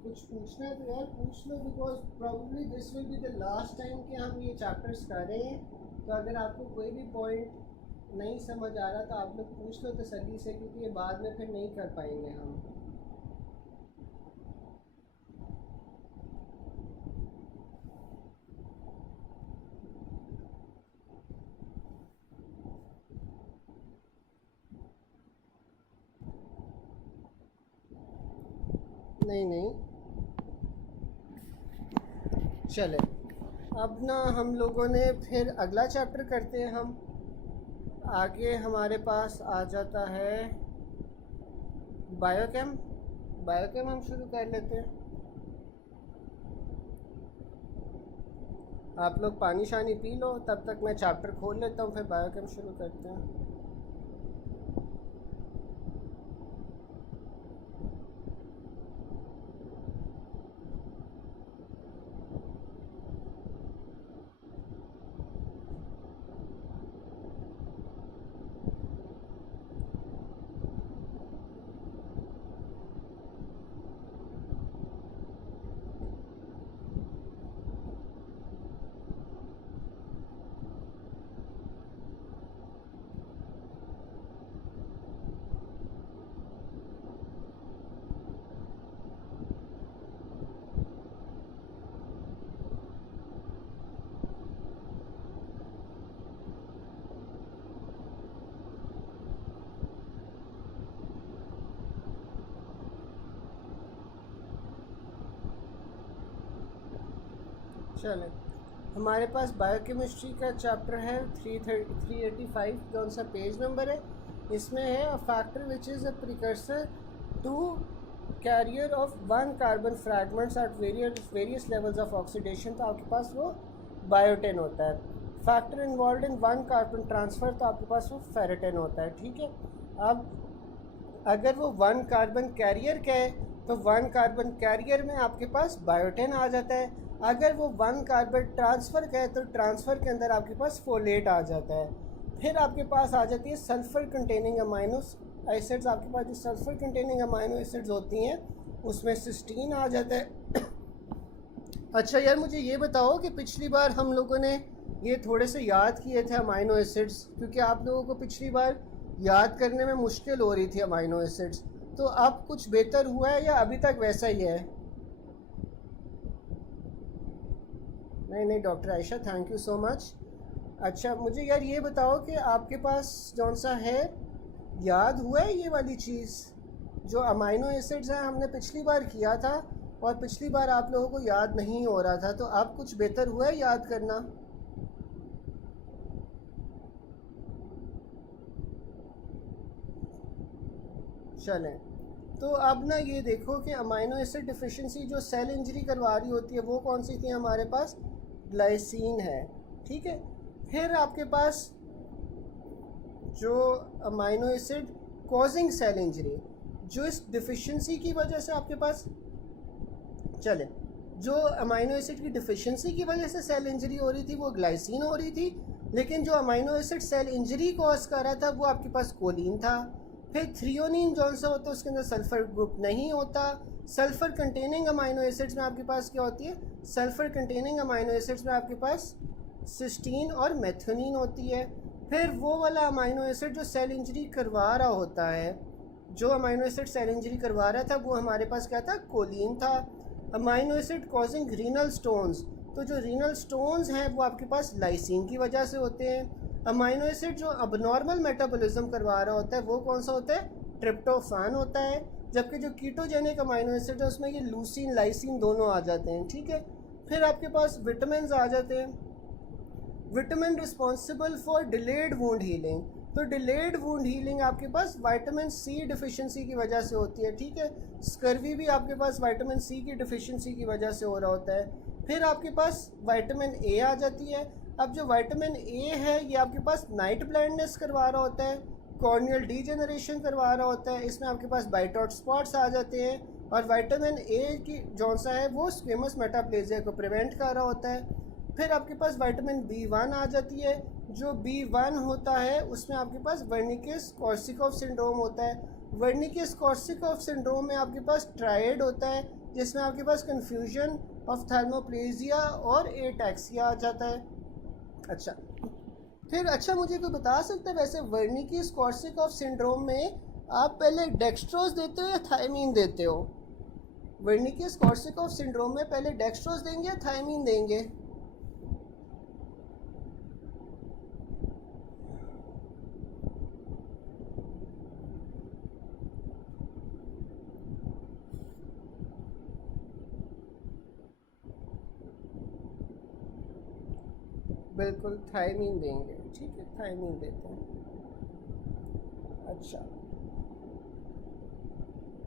कुछ पूछना है तो यार पूछ लो, because probably this will be the last time कि हम ये चैप्टर्स कर रहे हैं। तो अगर आपको कोई भी पॉइंट नहीं समझ आ रहा तो आप लोग पूछ लो तसल्ली से, क्योंकि ये बाद में फिर नहीं कर पाएंगे हम। नहीं नहीं, चले अब ना हम लोगों ने फिर अगला चैप्टर करते हैं हम। आगे हमारे पास आ जाता है बायोकेम। बायोकेम हम शुरू कर लेते हैं। आप लोग पानी शानी पी लो, तब तक मैं चैप्टर खोल लेता हूँ, फिर बायोकेम शुरू करते हैं। चलें, हमारे पास बायोकेमिस्ट्री का चैप्टर है 385, कौन सा पेज नंबर है? इसमें है a factor which is a precursor to carrier of one carbon fragments at various levels of oxidation, तो आपके पास वो बायोटेन होता है। Factor involved in one carbon transfer, तो आपके पास वो फेरेटेन होता है। ठीक है, अब अगर वो वन कार्बन कैरियर का है तो वन कार्बन कैरियर में आपके पास बायोटेन आ जाता है। अगर वो वन कार्बन ट्रांसफ़र का है तो ट्रांसफ़र के अंदर आपके पास फोलेट आ जाता है। फिर आपके पास आ जाती है सल्फ़र कंटेनिंग अमाइनो एसिड्स। आपके पास जो सल्फ़र कंटेनिंग अमाइनो एसिड्स होती हैं उसमें सिस्टीन आ जाता है। अच्छा यार, मुझे ये बताओ कि पिछली बार हम लोगों ने ये थोड़े से याद किए थे अमाइनो एसिड्स, क्योंकि आप लोगों को पिछली बार याद करने में मुश्किल हो रही थी अमाइनो एसिड्स, तो अब कुछ बेहतर हुआ है या अभी तक वैसा ही है? नहीं doctor Ayesha, thank you so much. अच्छा मुझे यार ये बताओ कि आपके पास जौन सा है याद हुआ है ये वाली चीज़ जो अमाइनो एसिड्स हैं, हमने पिछली बार किया था और पिछली बार आप लोगों को याद नहीं हो रहा था, तो अब कुछ बेहतर हुआ है याद करना? चलें, तो अब ना ये देखो कि अमाइनो एसिड डिफिशिएंसी जो सेल इंजरी करवा रही होती है वो कौन सी थी हमारे पास? ग्लाइसिन है। ठीक है, फिर आपके पास जो amino acid causing cell injury, जो इस डिफिशिएंसी की वजह से आपके पास, चले, जो अमाइनो एसिड की डिफिशिएंसी की वजह से सेल इंजरी हो रही थी वो ग्लाइसिन हो रही थी, लेकिन जो amino acid cell injury cause कर रहा था वो आपके पास कोलिन था। फिर थ्रियोनिन जौन सा होता है उसके अंदर सल्फ़र ग्रुप नहीं होता। सल्फ़र कंटेनिंग अमाइनो एसिड्स में आपके पास क्या होती है? सल्फ़र कंटेनिंग अमाइनो एसिड्स में आपके पास सिस्टीन और मेथियोनिन होती है। फिर वो वाला अमाइनो एसिड जो सेल इंजरी करवा रहा होता है, जो अमाइनो एसिड सेल इंजरी करवा रहा था वो हमारे पास क्या था? कोलिन था। Amino acid causing renal stones, तो जो रीनल स्टोन्स हैं वो आपके पास लाइसिन की वजह से होते हैं। अमाइनो एसिड जो अबनॉर्मल मेटाबॉलिज्म करवा रहा होता है वो कौन सा होता है? ट्रिप्टोफैन होता है। जबकि जो कीटोजेनिक अमाइनो एसिड है उसमें ये लूसीन लाइसिन दोनों आ जाते हैं। ठीक है, फिर आपके पास विटामिन आ जाते हैं। Vitamin responsible for delayed wound healing, तो डिलेड वुंड हीलिंग आपके पास विटामिन सी डिफिशिएंसी की वजह से होती है। ठीक है, स्कर्वी भी आपके पास विटामिन सी की डिफिशिएंसी की वजह से हो रहा होता है। फिर आपके पास विटामिन ए आ जाती है। अब जो विटामिन ए है ये आपके पास नाइट ब्लाइंडनेस करवा रहा होता है, कॉर्नियल डीजेनरेशन करवा रहा होता है, इसमें आपके पास बाइटॉट स्पॉट्स आ जाते हैं। और विटामिन ए की जौन सा है वो स्क्वेमस मेटाप्लेजिया को प्रिवेंट कर रहा होता है। फिर आपके पास विटामिन B1 आ जाती है। जो B1 होता है उसमें आपके पास वर्निकिस कॉर्सिकोव सिंड्रोम होता है। वर्निकिस कॉर्सिकोव सिंड्रोम में आपके पास ट्रायड होता है जिसमें आपके पास कन्फ्यूजन ऑफ थैल्मोप्लेजिया और एटैक्सिया आ जाता है। अच्छा, फिर अच्छा मुझे कोई बता सकता है वैसे वर्निकिस कॉर्सिकोव सिंड्रोम में आप पहले डेक्स्ट्रोज देते हो या थायमीन देते हो? वर्निकिस कॉर्सिकोव सिंड्रोम में पहले डेक्स्ट्रोज देंगे या थायमीन देंगे? बिल्कुल थायमीन देंगे। ठीक है, थायमीन देते हैं। अच्छा,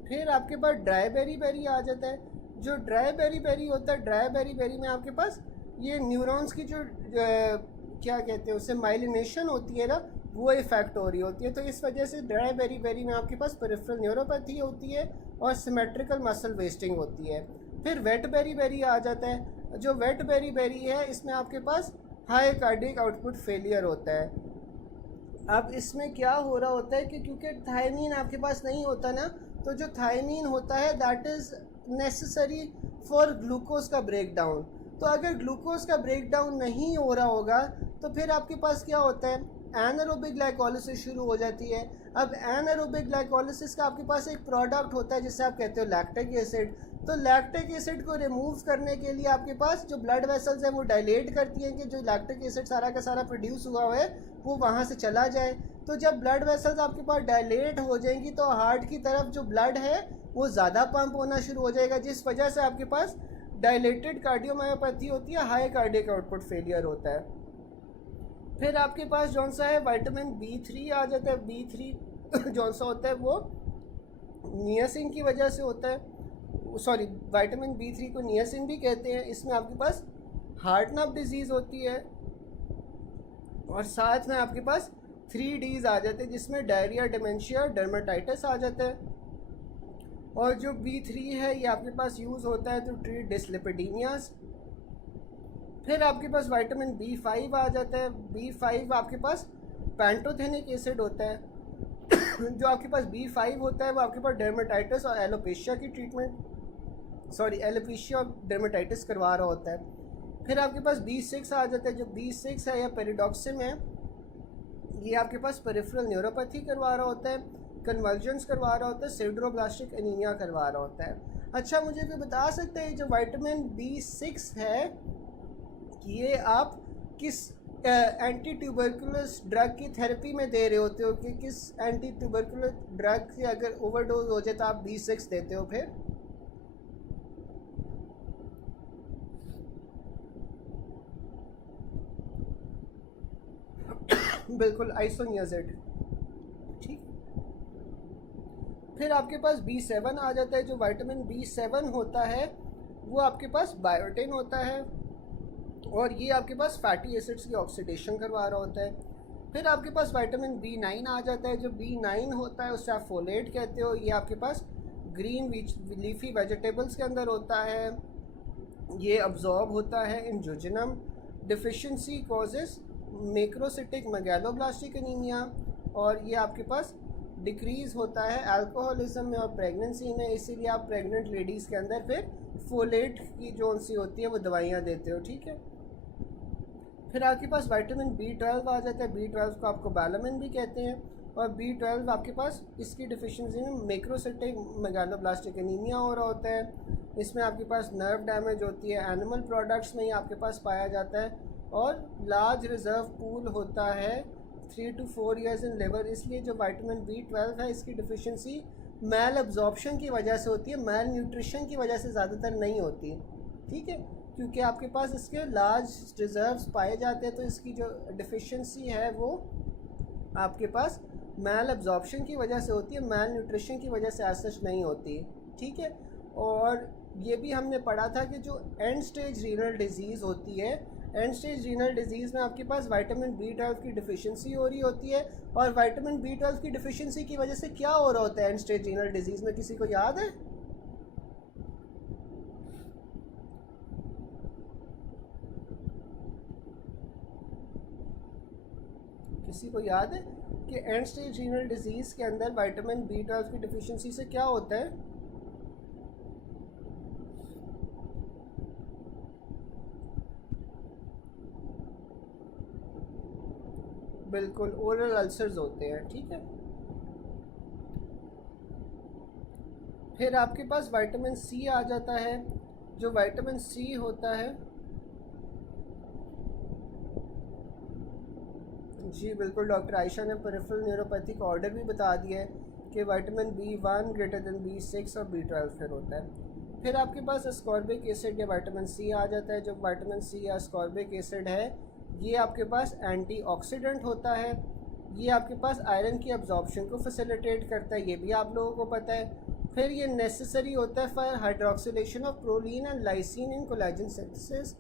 फिर आपके पास ड्राई बेरी बेरी आ जाता है। जो ड्राई बेरी बेरी होता है, ड्राई बेरी बेरी में आपके पास ये न्यूरॉन्स की जो क्या कहते हैं उसे माइलिनेशन होती है ना, वो इफेक्ट हो रही होती है। तो इस वजह से ड्राई बेरी बेरी में आपके पास पेरिफेरल न्यूरोपैथी होती है और सिमेट्रिकल मसल वेस्टिंग होती है। फिर वेट बेरी बेरी आ जाता है। जो वेट बेरी बेरी है इसमें आपके पास हाई कार्डिक आउटपुट फेलियर होता है। अब इसमें क्या हो रहा होता है कि क्योंकि थायमीन आपके पास नहीं होता ना, तो जो थायमीन होता है that is necessary for glucose का ब्रेक डाउन। तो अगर ग्लूकोज का ब्रेक डाउन नहीं हो रहा होगा तो फिर आपके पास क्या होता है? एनारोबिक ग्लाइकोलिसिस शुरू हो जाती है। अब एनारोबिक ग्लाइकोलिसिस का आपके पास एक प्रोडक्ट होता है जिसे आप कहते हो लैक्टिक एसिड। तो लैक्टिक एसिड को रिमूव करने के लिए आपके पास जो ब्लड वेसल्स हैं वो डायलेट करती हैं कि जो लैक्टिक एसिड सारा का सारा प्रोड्यूस हुआ हुआ है वो वहाँ से चला जाए। तो जब ब्लड वेसल्स आपके पास डायलेट हो जाएंगी तो हार्ट की तरफ जो ब्लड है वो ज़्यादा पंप होना शुरू हो जाएगा, जिस वजह से आपके पास डायलेटेड कार्डियोमायोपैथी होती है, हाई कार्डियक आउटपुट फेलियर होता है। फिर आपके पास जौन सा है विटामिन B3 आ जाता है। B3 जौन सा होता है वो नियासिन की वजह से होता है, सॉरी विटामिन B3 को नियासिन भी कहते हैं। इसमें आपके पास हार्ट नर्व डिजीज़ होती है और साथ में आपके पास 3Ds आ जाते हैं जिसमें डायरिया, डिमेंशिया, डर्माटाइटिस आ जाता है। और जो B3 है ये आपके पास यूज़ होता है टू ट्रीट डिसलिपिडीमियाज। फिर आपके पास विटामिन B5 आ जाता है। B5 आपके पास पैंटोथेनिक एसिड होता है। जो आपके पास B5 होता है वो आपके पास डर्माटाइटिस और एलोपेशिया की ट्रीटमेंट, सॉरी एलोपेशिया और डर्माटाइटिस करवा रहा होता है। फिर आपके पास B6 आ जाता है। जो B6 है या पेरिडॉक्सिन है, ये आपके पास पेरिफेरल न्यूरोपैथी करवा रहा होता है, कन्वर्जेंस करवा रहा होता है, सिडरोब्लास्टिक एनीमिया करवा रहा होता है। अच्छा, मुझे कोई बता सकते हैं जो विटामिन B6 है ये आप किस एंटी ट्यूबरकुलस ड्रग की थेरेपी में दे रहे होते हो, कि किस एंटी ट्यूबरकुलस ड्रग से अगर ओवरडोज हो जाए तो आप B6 देते हो? फिर बिल्कुल आइसोनियाजिड, ठीक। फिर आपके पास B7 आ जाता है। जो विटामिन B7 होता है वो आपके पास बायोटिन होता है और ये आपके पास फैटी एसिड्स की ऑक्सीडेशन करवा रहा होता है। फिर आपके पास विटामिन B9 आ जाता है। जो B9 होता है उससे आप फोलेट कहते हो। ये आपके पास ग्रीन लीफी वेजिटेबल्स के अंदर होता है। ये अब्जॉर्ब होता है in jejunum. Deficiency causes macrocytic megaloblastic anaemia, और ये आपके पास डिक्रीज़ होता है अल्कोहलिज्म में और प्रेगनेंसी में। इसीलिए आप प्रेग्नेंट लेडीज़ के अंदर फिर फोलेट की जो सी होती है वो दवाइयाँ देते हो, ठीक है। फिर आपके पास विटामिन B12 आ जाता है। B12 को आपको बैलामिन भी कहते हैं और B12 आपके पास इसकी डिफिशिएंसी में मैक्रोसिटिक मेगालोब्लास्टिक एनीमिया हो रहा होता है। इसमें आपके पास नर्व डैमेज होती है, एनिमल प्रोडक्ट्स में ही आपके पास पाया जाता है और लार्ज रिजर्व पूल होता है 3 to 4 ईयर्स इन लिवर। इसलिए जो विटामिन B12 है इसकी डिफिशिएंसी मैल एब्जॉर्प्शन की वजह से होती है, मैल न्यूट्रिशन की वजह से ज़्यादातर नहीं होती, ठीक है, क्योंकि आपके पास इसके लार्ज रिजर्व्स पाए जाते हैं। तो इसकी जो डिफिशिएंसी है वो आपके पास मैल एब्जॉर्प्शन की वजह से होती है, मैल न्यूट्रिशन की वजह से एज सच नहीं होती, ठीक है। और ये भी हमने पढ़ा था कि जो एंड स्टेज रीनल डिजीज़ होती है, एंड स्टेज रीनल डिजीज़ में आपके पास विटामिन B12 की डिफिशिएंसी हो रही होती है। और विटामिन B12 की डिफिशिएंसी की वजह से क्या हो रहा होता है एंड स्टेज रीनल डिजीज़ में, किसी को याद है? किसी को याद है कि एंड स्टेज रीनल डिजीज़ के अंदर विटामिन B12 की डिफिशिएंसी से क्या होता है? बिल्कुल ओरल अल्सर्स होते हैं, ठीक है। फिर आपके पास विटामिन C आ जाता है। जो विटामिन C होता है, जी बिल्कुल, डॉक्टर आयशा ने पेरिफेरल न्यूरोपैथी का ऑर्डर भी बता दिया है कि vitamin B1 greater than B6 और B12 फिर होता है। फिर आपके पास अस्कॉर्बिक एसिड या विटामिन C आ जाता है। जो विटामिन C या अस्कॉर्बिक एसिड है ये आपके पास एंटीऑक्सीडेंट होता है। ये आपके पास आयरन की अब्जॉर्प्शन को फैसिलिटेट करता है, ये भी आप लोगों को पता है। फिर ये नेसेसरी होता है for hydroxylation of proline and lysine in collagen synthesis,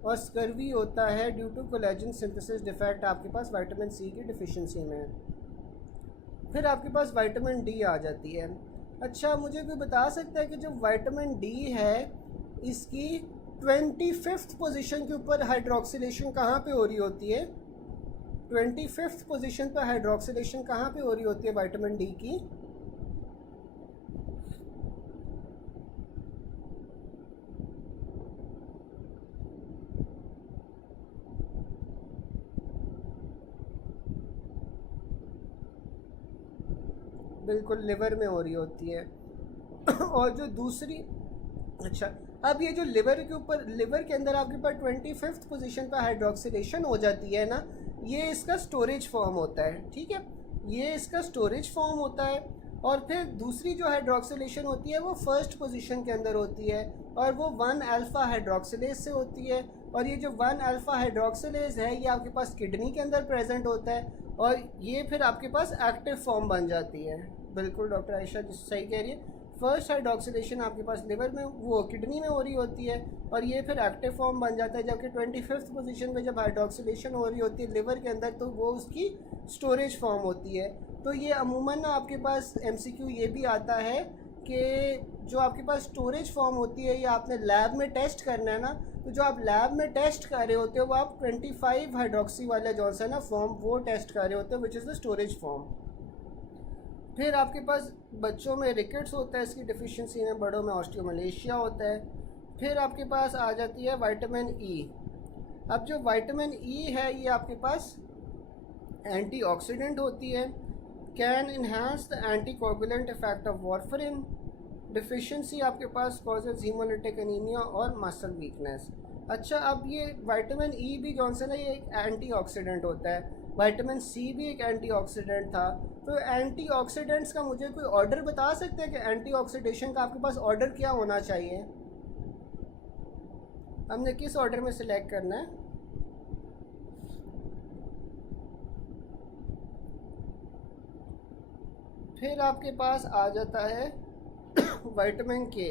और स्कर्वी होता है due to collagen synthesis defect आपके पास विटामिन C की डिफिशिएंसी में। फिर आपके पास विटामिन D आ जाती है। अच्छा, मुझे कोई बता सकता है कि जो विटामिन D है इसकी 25th पोजीशन के ऊपर हाइड्रोक्सिलेशन कहाँ पे हो रही होती है? 25th पोजीशन पर हाइड्रोक्सिलेशन कहाँ पे हो रही होती है विटामिन D की? बिल्कुल लिवर में हो रही होती है। और जो दूसरी, अच्छा, अब ये जो लिवर के ऊपर, लिवर के अंदर आपके पास 25th पोजीशन पर हाइड्रोक्सिलेशन हो जाती है ना, ये इसका स्टोरेज फॉर्म होता है, ठीक है, ये इसका स्टोरेज फॉर्म होता है। और फिर दूसरी जो हाइड्रोक्सिलेशन होती है वो फर्स्ट पोजीशन के अंदर होती है और वो 1 अल्फ़ा हाइड्रोक्सिलेज से होती है। और ये जो 1 अल्फ़ा हाइड्रोक्सिलेज है ये आपके पास किडनी के अंदर प्रेजेंट होता है और ये फिर आपके पास एक्टिव फॉर्म बन जाती है। बिल्कुल डॉक्टर आयशा जी सही कह रही है। फर्स्ट हाइड्रोक्सिलेशन आपके पास लिवर में वो किडनी में हो रही होती है और ये फिर एक्टिव फॉर्म बन जाता है, जबकि 25th पोजीशन में जब हाइड्रोक्सिलेशन हो रही होती है लिवर के अंदर तो वो उसकी स्टोरेज फॉर्म होती है। तो ये अमूमन ना आपके पास MCQ ये भी आता है कि जो आपके पास स्टोरेज फॉर्म होती है ये आपने लैब में टेस्ट करना है ना, तो जो आप लैब में टेस्ट कर रहे होते हो वो आप 25 हाइड्रोक्सी वाला जो है ना फॉर्म वो टेस्ट कर रहे होते हो, which is the storage form. फिर आपके पास बच्चों में रिकेट्स होता है, इसकी डिफिशिएंसी में, बड़ों में ऑस्टियोमलेशिया होता है। फिर आपके पास आ जाती है विटामिन ई। अब जो विटामिन ई है ये आपके पास एंटीऑक्सीडेंट होती है, can enhance the anticoagulant effect of warfarin. Deficiency आपके पास कॉजेज हीमोलिटिक एनीमिया और मसल वीकनेस। अच्छा, अब ये विटामिन ई भी जो है ना ये एक एंटीऑक्सीडेंट होता है, विटामिन सी भी एक एंटीऑक्सीडेंट था। तो एंटीऑक्सीडेंट्स का मुझे कोई ऑर्डर बता सकते हैं कि एंटीऑक्सीडेशन का आपके पास ऑर्डर क्या होना चाहिए? हमने किस ऑर्डर में सिलेक्ट करना है? फिर आपके पास आ जाता है विटामिन के।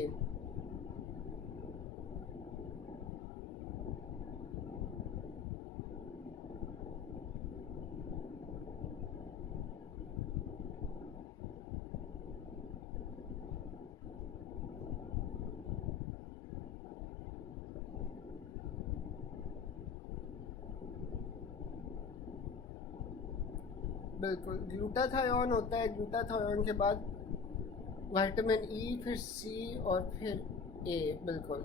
बिल्कुल, ग्लूटाथायोन होता है, ग्लूटाथायोन के बाद विटामिन ई, फिर सी और फिर ए। बिल्कुल,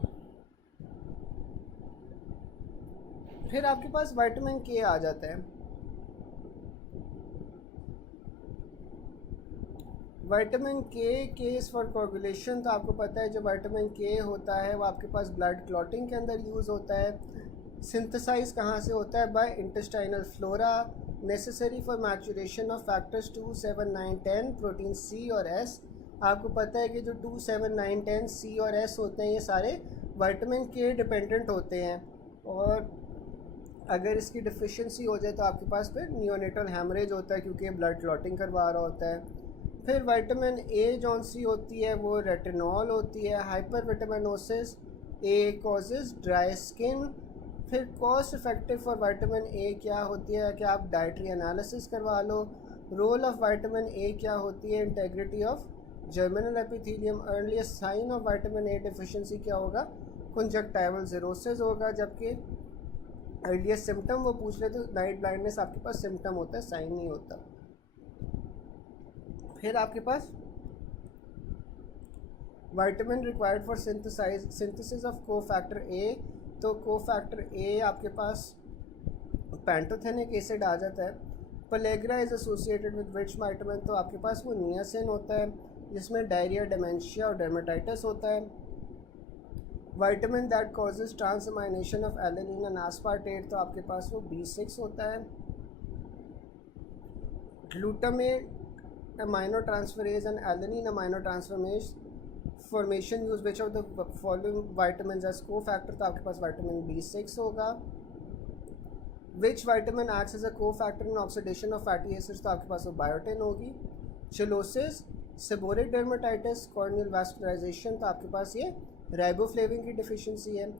फिर आपके पास विटामिन के आ जाता है। विटामिन के इज़ फॉर कोगुलेशन। तो आपको पता है जो विटामिन के होता है वो आपके पास ब्लड क्लॉटिंग के अंदर यूज़ होता है। सिंथेसाइज कहाँ से होता है? By intestinal flora, necessary for maturation of factors 2, 7, 9, 10, protein C और एस। आपको पता है कि जो 2, 7, 9, 10 सी और एस होते हैं ये सारे विटामिन के डिपेंडेंट होते हैं और अगर इसकी डिफिशिएंसी हो जाए तो आपके पास फिर नियोनेटल हैमरेज होता है क्योंकि ये ब्लड क्लॉटिंग करवा रहा होता है। फिर विटामिन ए जौन सी होती है वो रेटिनॉल होती है। Hypervitaminosis A causes dry skin. फिर cost effective for vitamin A क्या होती है कि आप डाइटरी एनालिसिस करवा लो। रोल ऑफ विटामिन ए क्या होती है? Integrity of germinal epithelium. Earliest sign of vitamin A deficiency क्या होगा? कंजक्टाइवल ज़िरोसिस होगा, जबकि अर्लीस्ट सिम्टम वो पूछ रहे तो नाइट ब्लाइंडनेस आपके पास सिम्टम होता है, साइन नहीं होता। फिर आपके पास vitamin required for synthesis of cofactor A. तो कोफैक्टर ए आपके पास पैंटोथेनिक एसिड आ जाता है। Pellagra is associated with which vitamin? तो आपके पास वो नियासिन होता है जिसमें डायरिया, डेमेंशिया और डर्मेटाइटिस होता है। Vitamin that causes transamination of alanine and aspartate. तो आपके पास वो B6 होता है। Glutamate amino transferase and alanine amino transformation formation use which of the following vitamin as cofactor? तो आपके पास विटामिन B6 होगा। Which vitamin acts as a cofactor in oxidation of fatty acids? तो आपके पास वो बायोटिन होगी। Cheilosis, seborrheic dermatitis, corneal vascularization. तो आपके पास ये राइबोफ्लेविन की डिफिशिएंसी है।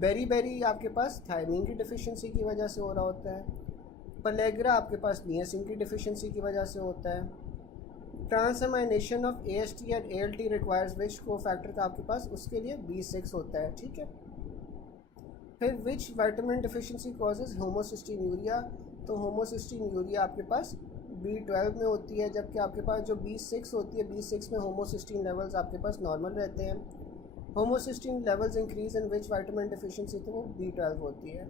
बेरी आपके पास थायमीन की डिफिशिएंसी की वजह से हो रहा होता है। पलेग्रा आपके पास नियासिन की डिफिशिएंसी की वजह से होता है। Transamination of AST and ALT requires which cofactor? था आपके पास उसके लिए B6 होता है। ठीक है, फिर विच विटामिन डिफिशिएंसी कॉजेज होमोसिस्टीन्यूरिया? तो होमोसिस्टीन्यूरिया आपके पास B12 में होती है, जबकि आपके पास जो B6 होती है B6 में होमोसिस्टीन लेवल्स आपके पास नॉर्मल रहते हैं। Homocysteine levels increase in which vitamin deficiency? तो वो B12 होती है।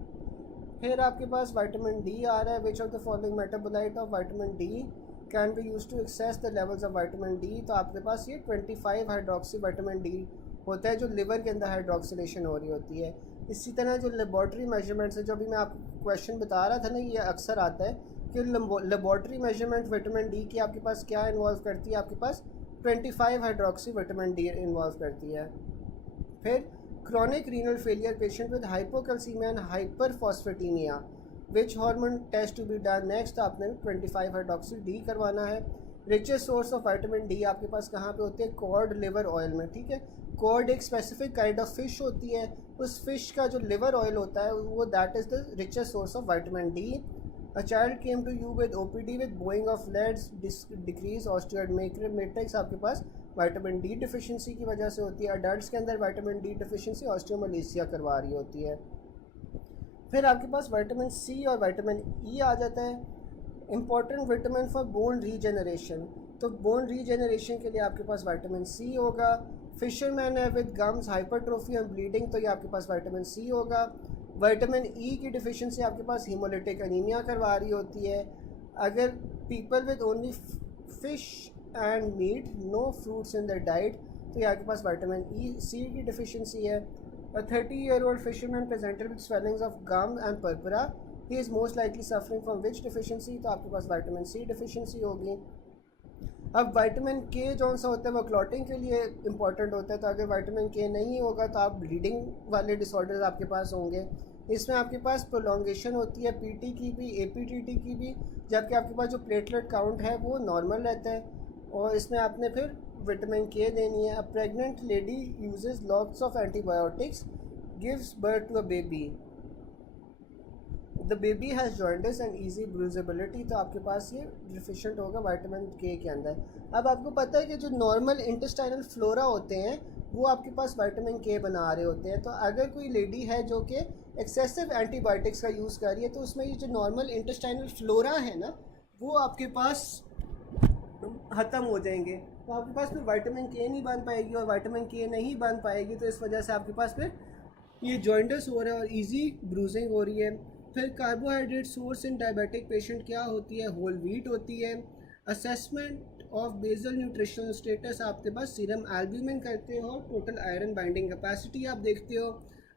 फिर आपके पास विटामिन डी आ रहा है। Which of the following metabolite of vitamin D can be use to access the levels of vitamin D? तो आपके पास ये 25 हाइड्रोक्सी विटामिन डी होता है जो लिवर के अंदर हाइड्रोक्सिलेशन हो रही होती है। इसी तरह जो लेबॉर्ट्री मेजरमेंट्स है, जो अभी मैं आपको क्वेश्चन बता रहा था ना, ये अक्सर आता है कि लेबॉर्ट्री मेजरमेंट विटामिन डी की आपके पास क्या इन्वॉल्व करती है? आपके पास 25 हाइड्रोक्सी विटामिन डी इन्वॉल्व करती है। फिर chronic renal failure patient with hypocalcaemia and hyperphosphataemia, which hormone test to be done next, आपने 25 हाइड्रोक्सी डी करवाना है। Richest source of vitamin D आपके पास कहाँ पे होती है? कॉड लिवर ऑयल में, ठीक है। कॉड एक स्पेसिफिक काइंड ऑफ फिश होती है, उस फिश का जो लिवर ऑयल होता है वो that is the richest source of vitamin D. A child came to you with OPD with bowing of leads, decrease osteomatrix आपके पास विटामिन डी डिफिशिएंसी की वजह से होती है। अडल्ट के अंदर विटामिन डी डिफिशिएंसी ऑस्टियोमलेशिया करवा रही होती है। फिर आपके पास विटामिन सी और विटामिन ई आ जाता है, important vitamin for bone regeneration. तो बोन रीजनरेशन के लिए आपके पास विटामिन सी होगा। फिशरमैन है with gums hypertrophy and bleeding, तो ये आपके पास विटामिन सी होगा। विटामिन ई की डिफिशिएंसी आपके पास हीमोलिटिक एनीमिया करवा रही होती है। अगर people with only fish and meat, no fruits in the diet, तो ये आपके पास विटामिन ई सी की डिफिशिएंसी है। A 30-year-old fisherman presented with swellings of gum and purpura. He is most likely suffering from which deficiency? तो आपके पास vitamin C deficiency होगी। अब विटामिन के जो सा होता है वो क्लॉटिंग के लिए इंपॉर्टेंट होता है, तो अगर विटामिन के नहीं होगा तो आप ब्लीडिंग वाले डिसऑर्डर्स आपके पास होंगे। इसमें आपके पास प्रोलॉन्गेशन होती है पीटी की भी, एपीटीटी की भी, जबकि आपके पास जो प्लेटलेट काउंट है वो नॉर्मल रहता है। और इसमें आपने फिर विटामिन के देनी है। A pregnant lady uses lots of antibiotics, gives birth to a baby, the baby has jaundice and easy bruisability, तो आपके पास ये डिफिशिएंट होगा विटामिन के अंदर। अब आपको पता है कि जो नॉर्मल इंटेस्टाइनल फ्लोरा होते हैं वो आपके पास विटामिन के बना रहे होते हैं। तो अगर कोई लेडी है जो कि एक्सेसिव एंटीबायोटिक्स का यूज़ कर रही है तो उसमें ये जो नॉर्मल इंटेस्टाइनल फ्लोरा है ना वो आपके पास ख़त्म हो जाएंगे, तो आपके पास फिर विटामिन के नहीं बन पाएगी, और विटामिन के नहीं बन पाएगी तो इस वजह से आपके पास फिर ये जॉइंटिस हो रहा है और इजी ब्रूजिंग हो रही है। फिर carbohydrate source in diabetic patient क्या होती है? होल व्हीट होती है। Assessment of basal nutritional status आपके पास सीरम एल्ब्यूमिन करते हो, टोटल आयरन बाइंडिंग कैपेसिटी आप देखते हो।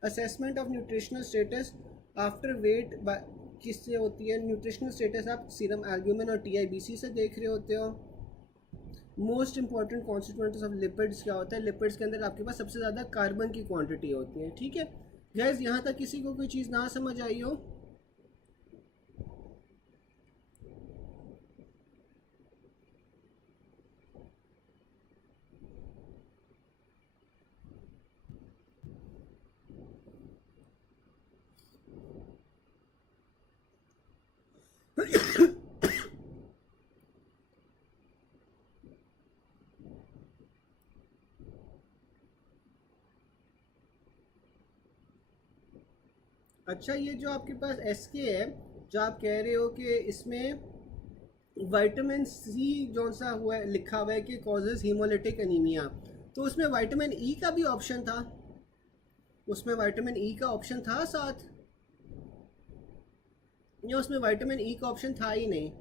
Assessment of nutritional status after weight किससे होती है? न्यूट्रिशनल स्टेटस आप सीरम एल्ब्यूमिन और टीआईबीसी से देख रहे होते हो। Most important constituents of lipids क्या होता है? लिपिड्स के अंदर आपके पास सबसे ज़्यादा कार्बन की क्वांटिटी होती है, ठीक है गाइस। यहाँ तक किसी को कोई चीज़ ना समझ आई हो? अच्छा, ये जो आपके पास एसके है, जो आप कह रहे हो कि इसमें विटामिन सी जो सा हुआ है लिखा हुआ है कि कॉजेज हीमोलिटिक एनीमिया, तो उसमें विटामिन ई का भी ऑप्शन था, उसमें विटामिन ई का ऑप्शन था साथ, या उसमें विटामिन ई का ऑप्शन था ही नहीं?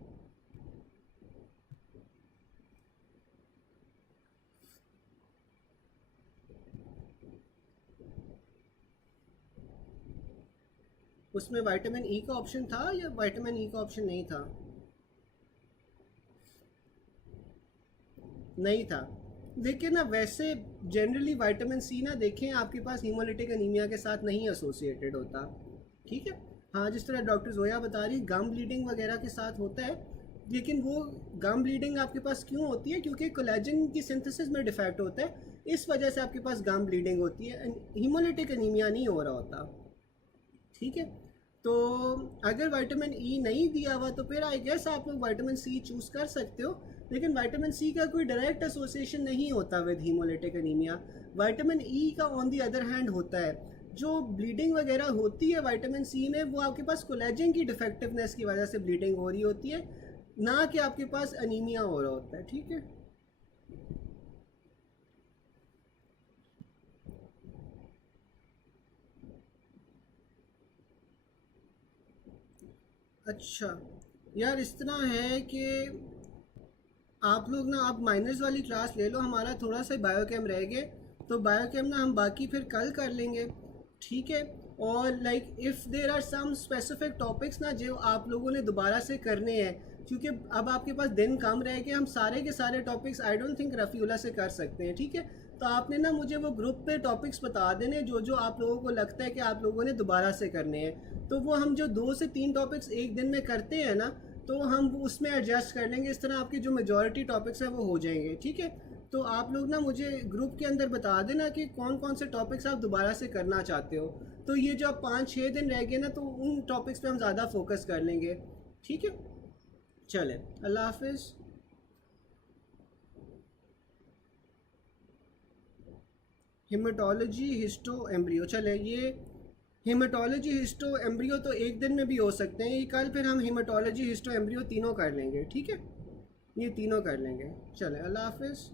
उसमें विटामिन ई का ऑप्शन था या विटामिन ई का ऑप्शन नहीं था? नहीं था। लेकिन ना वैसे जनरली विटामिन सी ना देखें आपके पास हीमोलिटिक एनीमिया के साथ नहीं एसोसिएटेड होता, ठीक है। हाँ, जिस तरह डॉक्टर जोया बता रही गम ब्लीडिंग वगैरह के साथ होता है, लेकिन वो गम ब्लीडिंग आपके पास क्यों होती है? क्योंकि कोलेजन की सिंथेसिस में डिफेक्ट होता है, इस वजह से आपके पास गम ब्लीडिंग होती है, हीमोलिटिक एनीमिया नहीं हो रहा होता, ठीक है। तो अगर विटामिन ई नहीं दिया हुआ तो फिर आई गेस आप लोग विटामिन सी चूज़ कर सकते हो, लेकिन विटामिन सी का कोई डायरेक्ट एसोसिएशन नहीं होता with haemolytic anaemia. Vitamin E का ऑन दी अदर हैंड होता है, जो ब्लीडिंग वगैरह होती है विटामिन सी में वो आपके पास कोलेजन की डिफेक्टिवनेस की वजह से ब्लीडिंग हो रही होती है, ना कि आपके पास एनीमिया हो रहा होता है, ठीक है। अच्छा यार, इस तरह है कि आप लोग ना आप माइनर्स वाली क्लास ले लो, हमारा थोड़ा सा बायोकेम रह गए, तो बायोकेम ना हम बाकी फिर कल कर लेंगे, ठीक है। और like if there are some specific topics ना जो आप लोगों ने दोबारा से करने हैं, क्योंकि अब आपके पास दिन कम रह गए, हम सारे के सारे topics I don't think Rafiullah से कर सकते हैं, ठीक है। तो आपने ना मुझे वो ग्रुप पे टॉपिक्स बता देने जो जो आप लोगों को लगता है कि आप लोगों ने दोबारा से करने हैं, तो वो हम जो 2 से 3 टॉपिक्स एक दिन में करते हैं ना, तो हम उसमें एडजस्ट कर लेंगे, इस तरह आपकी जो मेजॉरिटी टॉपिक्स हैं वो हो जाएंगे, ठीक है। तो आप लोग ना मुझे ग्रुप के अंदर बता देना कि कौन कौन से टॉपिक्स आप दोबारा से करना चाहते हो। तो ये जो 5-6 दिन रह गए ना, तो उन टॉपिक्स पे हम ज़्यादा फोकस कर लेंगे, ठीक है। चले, अल्लाह हाफिज़। हिमेटोलॉजी हिस्टो एम्ब्रियो, चले ये हिमेटोलॉजी हिस्टो एम्ब्रियो तो एक दिन में भी हो सकते हैं, ये कल फिर हम हिमेटोलॉजी हिस्टो एम्ब्रियो तीनों कर लेंगे, ठीक है। ये तीनों कर लेंगे। चले, अल्लाह हाफिज़।